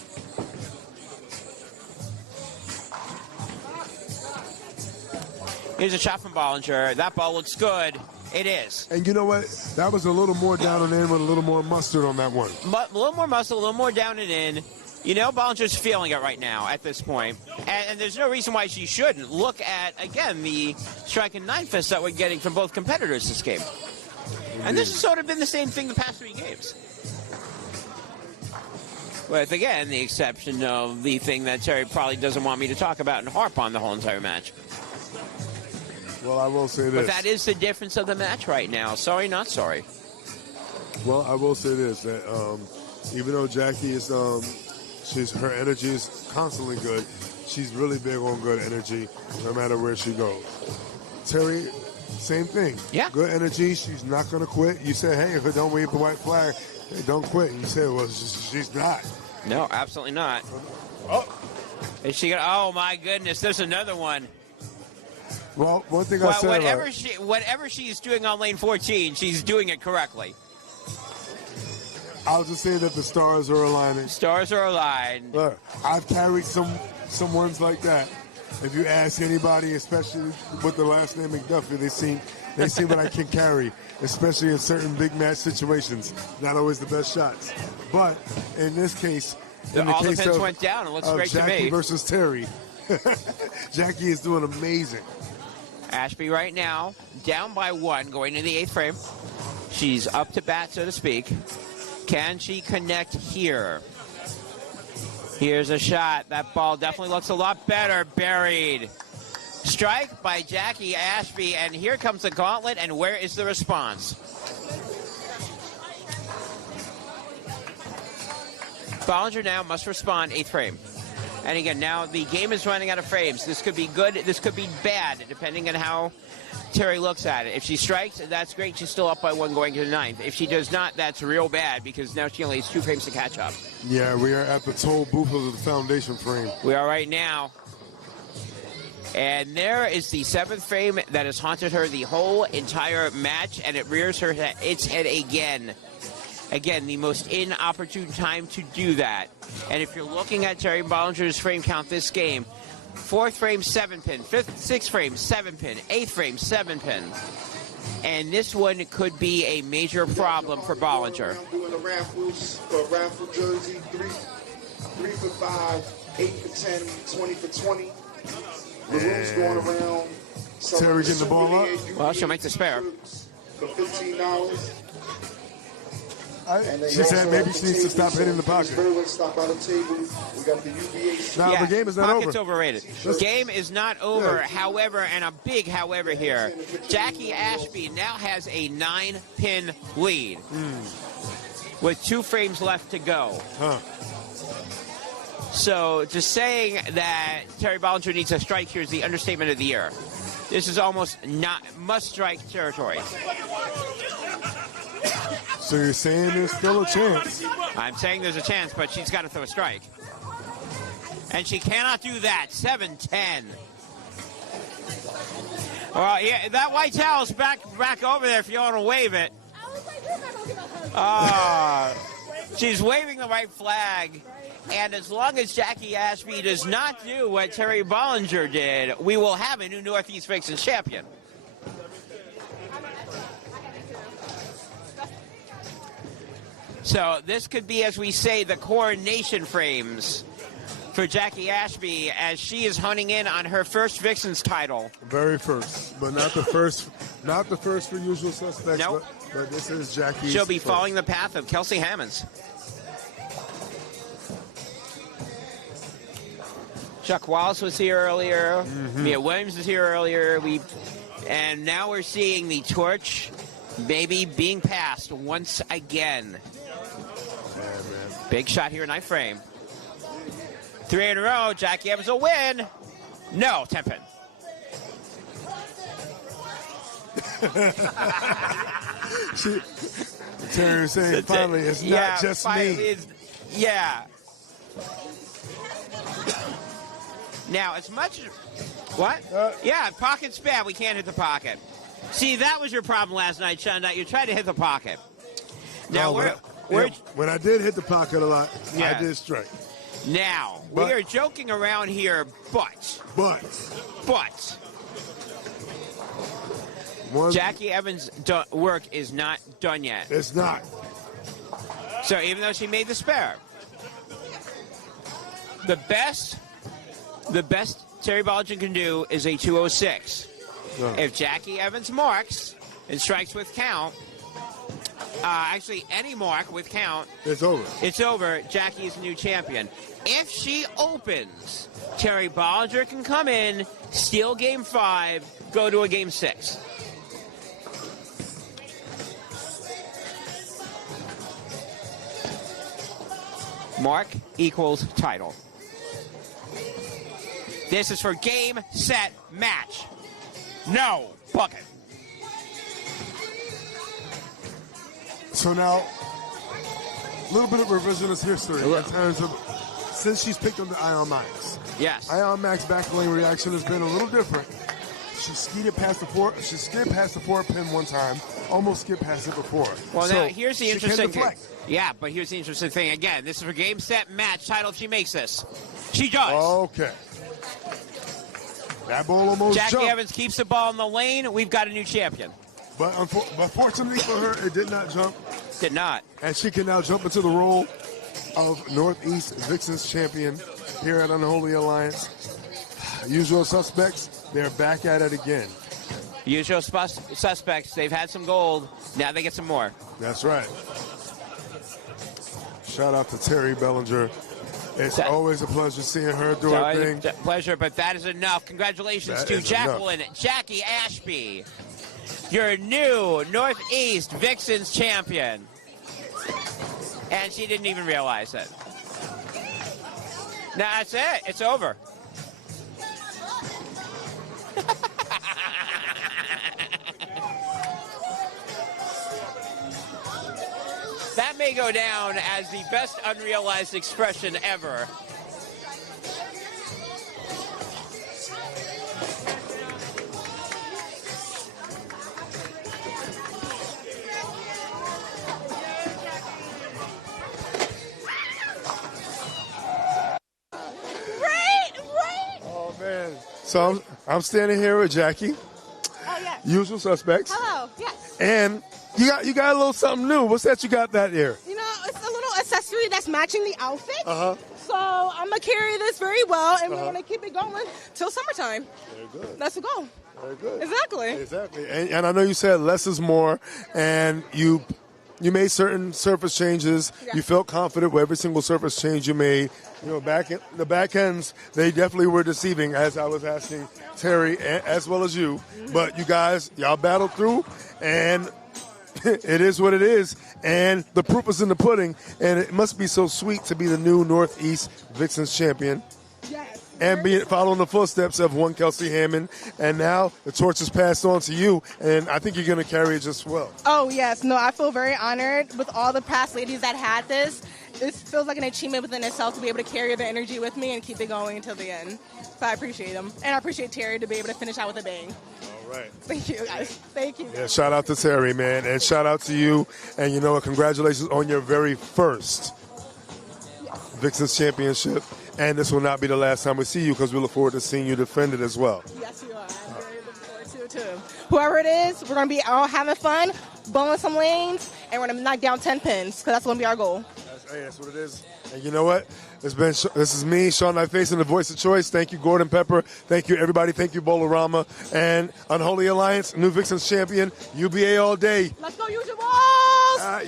Here's a shot from Bollinger. That ball looks good. It is. And you know what? That was a little more down and in with a little more mustard on that one. A little more muscle, a little more down and in. You know, Bollinger's feeling it right now at this point. And there's no reason why she shouldn't. Look at, again, the strike and 9 fists that we're getting from both competitors this game. And this has sort of been the same thing the past 3 games. With, again, the exception of the thing that Terri probably doesn't want me to talk about and harp on the whole entire match. Well, I will say this. But that is the difference of the match right now. Sorry, not sorry. Well, I will say this, that even though Jackie is, her energy is constantly good, she's really big on good energy no matter where she goes. Terri, same thing. Yeah. Good energy. She's not going to quit. You say, hey, if it don't wave the white flag, hey, don't quit. And you say, well, she's not. No, absolutely not. Oh. Is she gonna, oh, my goodness. There's another one. Well, one thing I said whatever she's doing on lane 14, she's doing it correctly. I'll just say that the stars are aligning. Stars are aligned. Look, I've carried some ones like that. If you ask anybody, especially with the last name McDuffie, they seem that I can carry, especially in certain big match situations. Not always the best shots, but in this case, All the pins went down. It looks great to Jackie me. versus Terri, Jackie is doing amazing. Ashby right now down by 1, going to the 8th frame. She's up to bat, so to speak. Can she connect here? Here's a shot. That ball definitely looks a lot better. Buried. Strike by Jackie Ashby, and here comes the gauntlet, and where is the response? Bollinger now must respond 8th frame. And again, now the game is running out of frames. This could be good. This could be bad, depending on how Terri looks at it. If she strikes, that's great. She's still up by 1 going to the 9th. If she does not, that's real bad because now she only has 2 frames to catch up. Yeah, we are at the toll booth of the foundation frame. We are right now. And there is the 7th frame that has haunted her the whole entire match, and it rears its head again. Again, the most inopportune time to do that. And if you're looking at Terri Bollinger's frame count this game, 4th frame, 7-pin, 6th frame, 7-pin, 8th frame, 7-pin. And this one could be a major problem for Bollinger. Doing a raffle jersey, 3 for 5, 8 for 10, 20 for 20. The room's going around. Terri getting the ball up? Well, she'll make the spare. For $15. She said maybe she needs to stop hitting the pocket. Stop on the table. We got the UBA. Now, the game is not pocket's over. Overrated. Game is not over. However, and a big however here, Jackie Ashby now has a 9-pin lead with 2 frames left to go. So just saying that Terri Bollinger needs a strike here is the understatement of the year. This is almost not must-strike territory. So you're saying there's still a chance? I'm saying there's a chance, but she's got to throw a strike. And she cannot do that. 7-10. Well, yeah, that white towel's back over there if you want to wave it. She's waving the white flag. And as long as Jackie Ashby does not do what Terri Bollinger did, we will have a new Northeast Vixens champion. So this could be, as we say, the coronation frames for Jackie Ashby as she is honing in on her first Vixens title. Very first, but not the first. Not the first for Usual Suspects. Nope. But this is Jackie's. She'll be first. following the path of Kelsey Hammonds. Chuck Wallace was here earlier. Mia Williams was here earlier. And now we're seeing the torch maybe being passed once again. Big shot here, knife frame. 3 in a row. Jackie Evans will win. No, 10-pin. Terry was saying finally it's not just me. Yeah. Now, as much as... What? Yeah, pocket's bad. We can't hit the pocket. See, that was your problem last night, Sean. You tried to hit the pocket. Now, when I did hit the pocket a lot, I did strike. Now, we are joking around here, but... Jackie Evans' work is not done yet. It's not. So even though she made the spare, the best Terri Bollinger can do is a 206. If Jackie Evans marks and strikes with count, actually any mark with count, it's over. It's over. Jackie is the new champion. If she opens, Terri Bollinger can come in, steal game 5, go to a game 6. Mark equals title. This is for game, set, match. No bucket. So now, a little bit of revisionist history in terms of since she's picked up the Ion Max. Yes. Ion Max back lane reaction has been a little different. She skidded past the 4-pin one time, almost skipped past it before. Well, so now here's the interesting thing. Yeah, but here's the interesting thing. Again, this is for game, set, match title if she makes this. She does. Okay. That ball almost Jackie jumped. Evans keeps the ball in the lane. We've got a new champion. But fortunately for her, it did not jump. Did not. And she can now jump into the role of Northeast Vixens champion here at Unholy Alliance. Usual Suspects, they're back at it again. Usual Suspects, they've had some gold. Now they get some more. That's right. Shout out to Terri Bollinger. It's always a pleasure seeing her do her thing. Pleasure, but that is enough. Congratulations to Jackie Ashby, your new Northeast Vixens champion. And she didn't even realize it. Now that's it. It's over. That may go down as the best unrealized expression ever. Oh, man. So I'm standing here with Jackie. Oh, yeah. Usual Suspects. Hello, yes. And you got a little something new. What's that you got that here? You know, it's a little accessory that's matching the outfit. Uh-huh. So I'm going to carry this very well, and we're going to keep it going till summertime. Very good. That's the goal. Very good. Exactly. Exactly. And I know you said less is more, and you you made certain surface changes. Yeah. You felt confident with every single surface change you made. You know, the back ends, they definitely were deceiving, as I was asking Terri, as well as you. But you guys, y'all battled through, and it is what it is. And the proof is in the pudding, and it must be so sweet to be the new Northeast Vixens champion. Yes. And following the footsteps of one Kelsey Hammond. And now the torch is passed on to you, and I think you're going to carry it just well. Oh, yes. No, I feel very honored with all the past ladies that had this. This feels like an achievement within itself to be able to carry the energy with me and keep it going until the end. So I appreciate them. And I appreciate Terri to be able to finish out with a bang. All right. Thank you, guys. Thank you. Yeah, shout out to Terri, man. And shout out to you. And, congratulations on your very first Vixens championship. And this will not be the last time we see you, because we look forward to seeing you defend it as well. Yes, you are. I'm very looking forward to it, too. Whoever it is, we're going to be all having fun, bowling some lanes, and we're going to knock down 10 pins, because that's going to be our goal. That's what it is. And you know what? This is me, Sean Knight Facing, the voice of choice. Thank you, Gordon Pepper. Thank you, everybody. Thank you, Bolorama. And Unholy Alliance, New Vixens champion, UBA all day. Let's go, usual!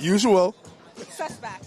Usual. Suspect.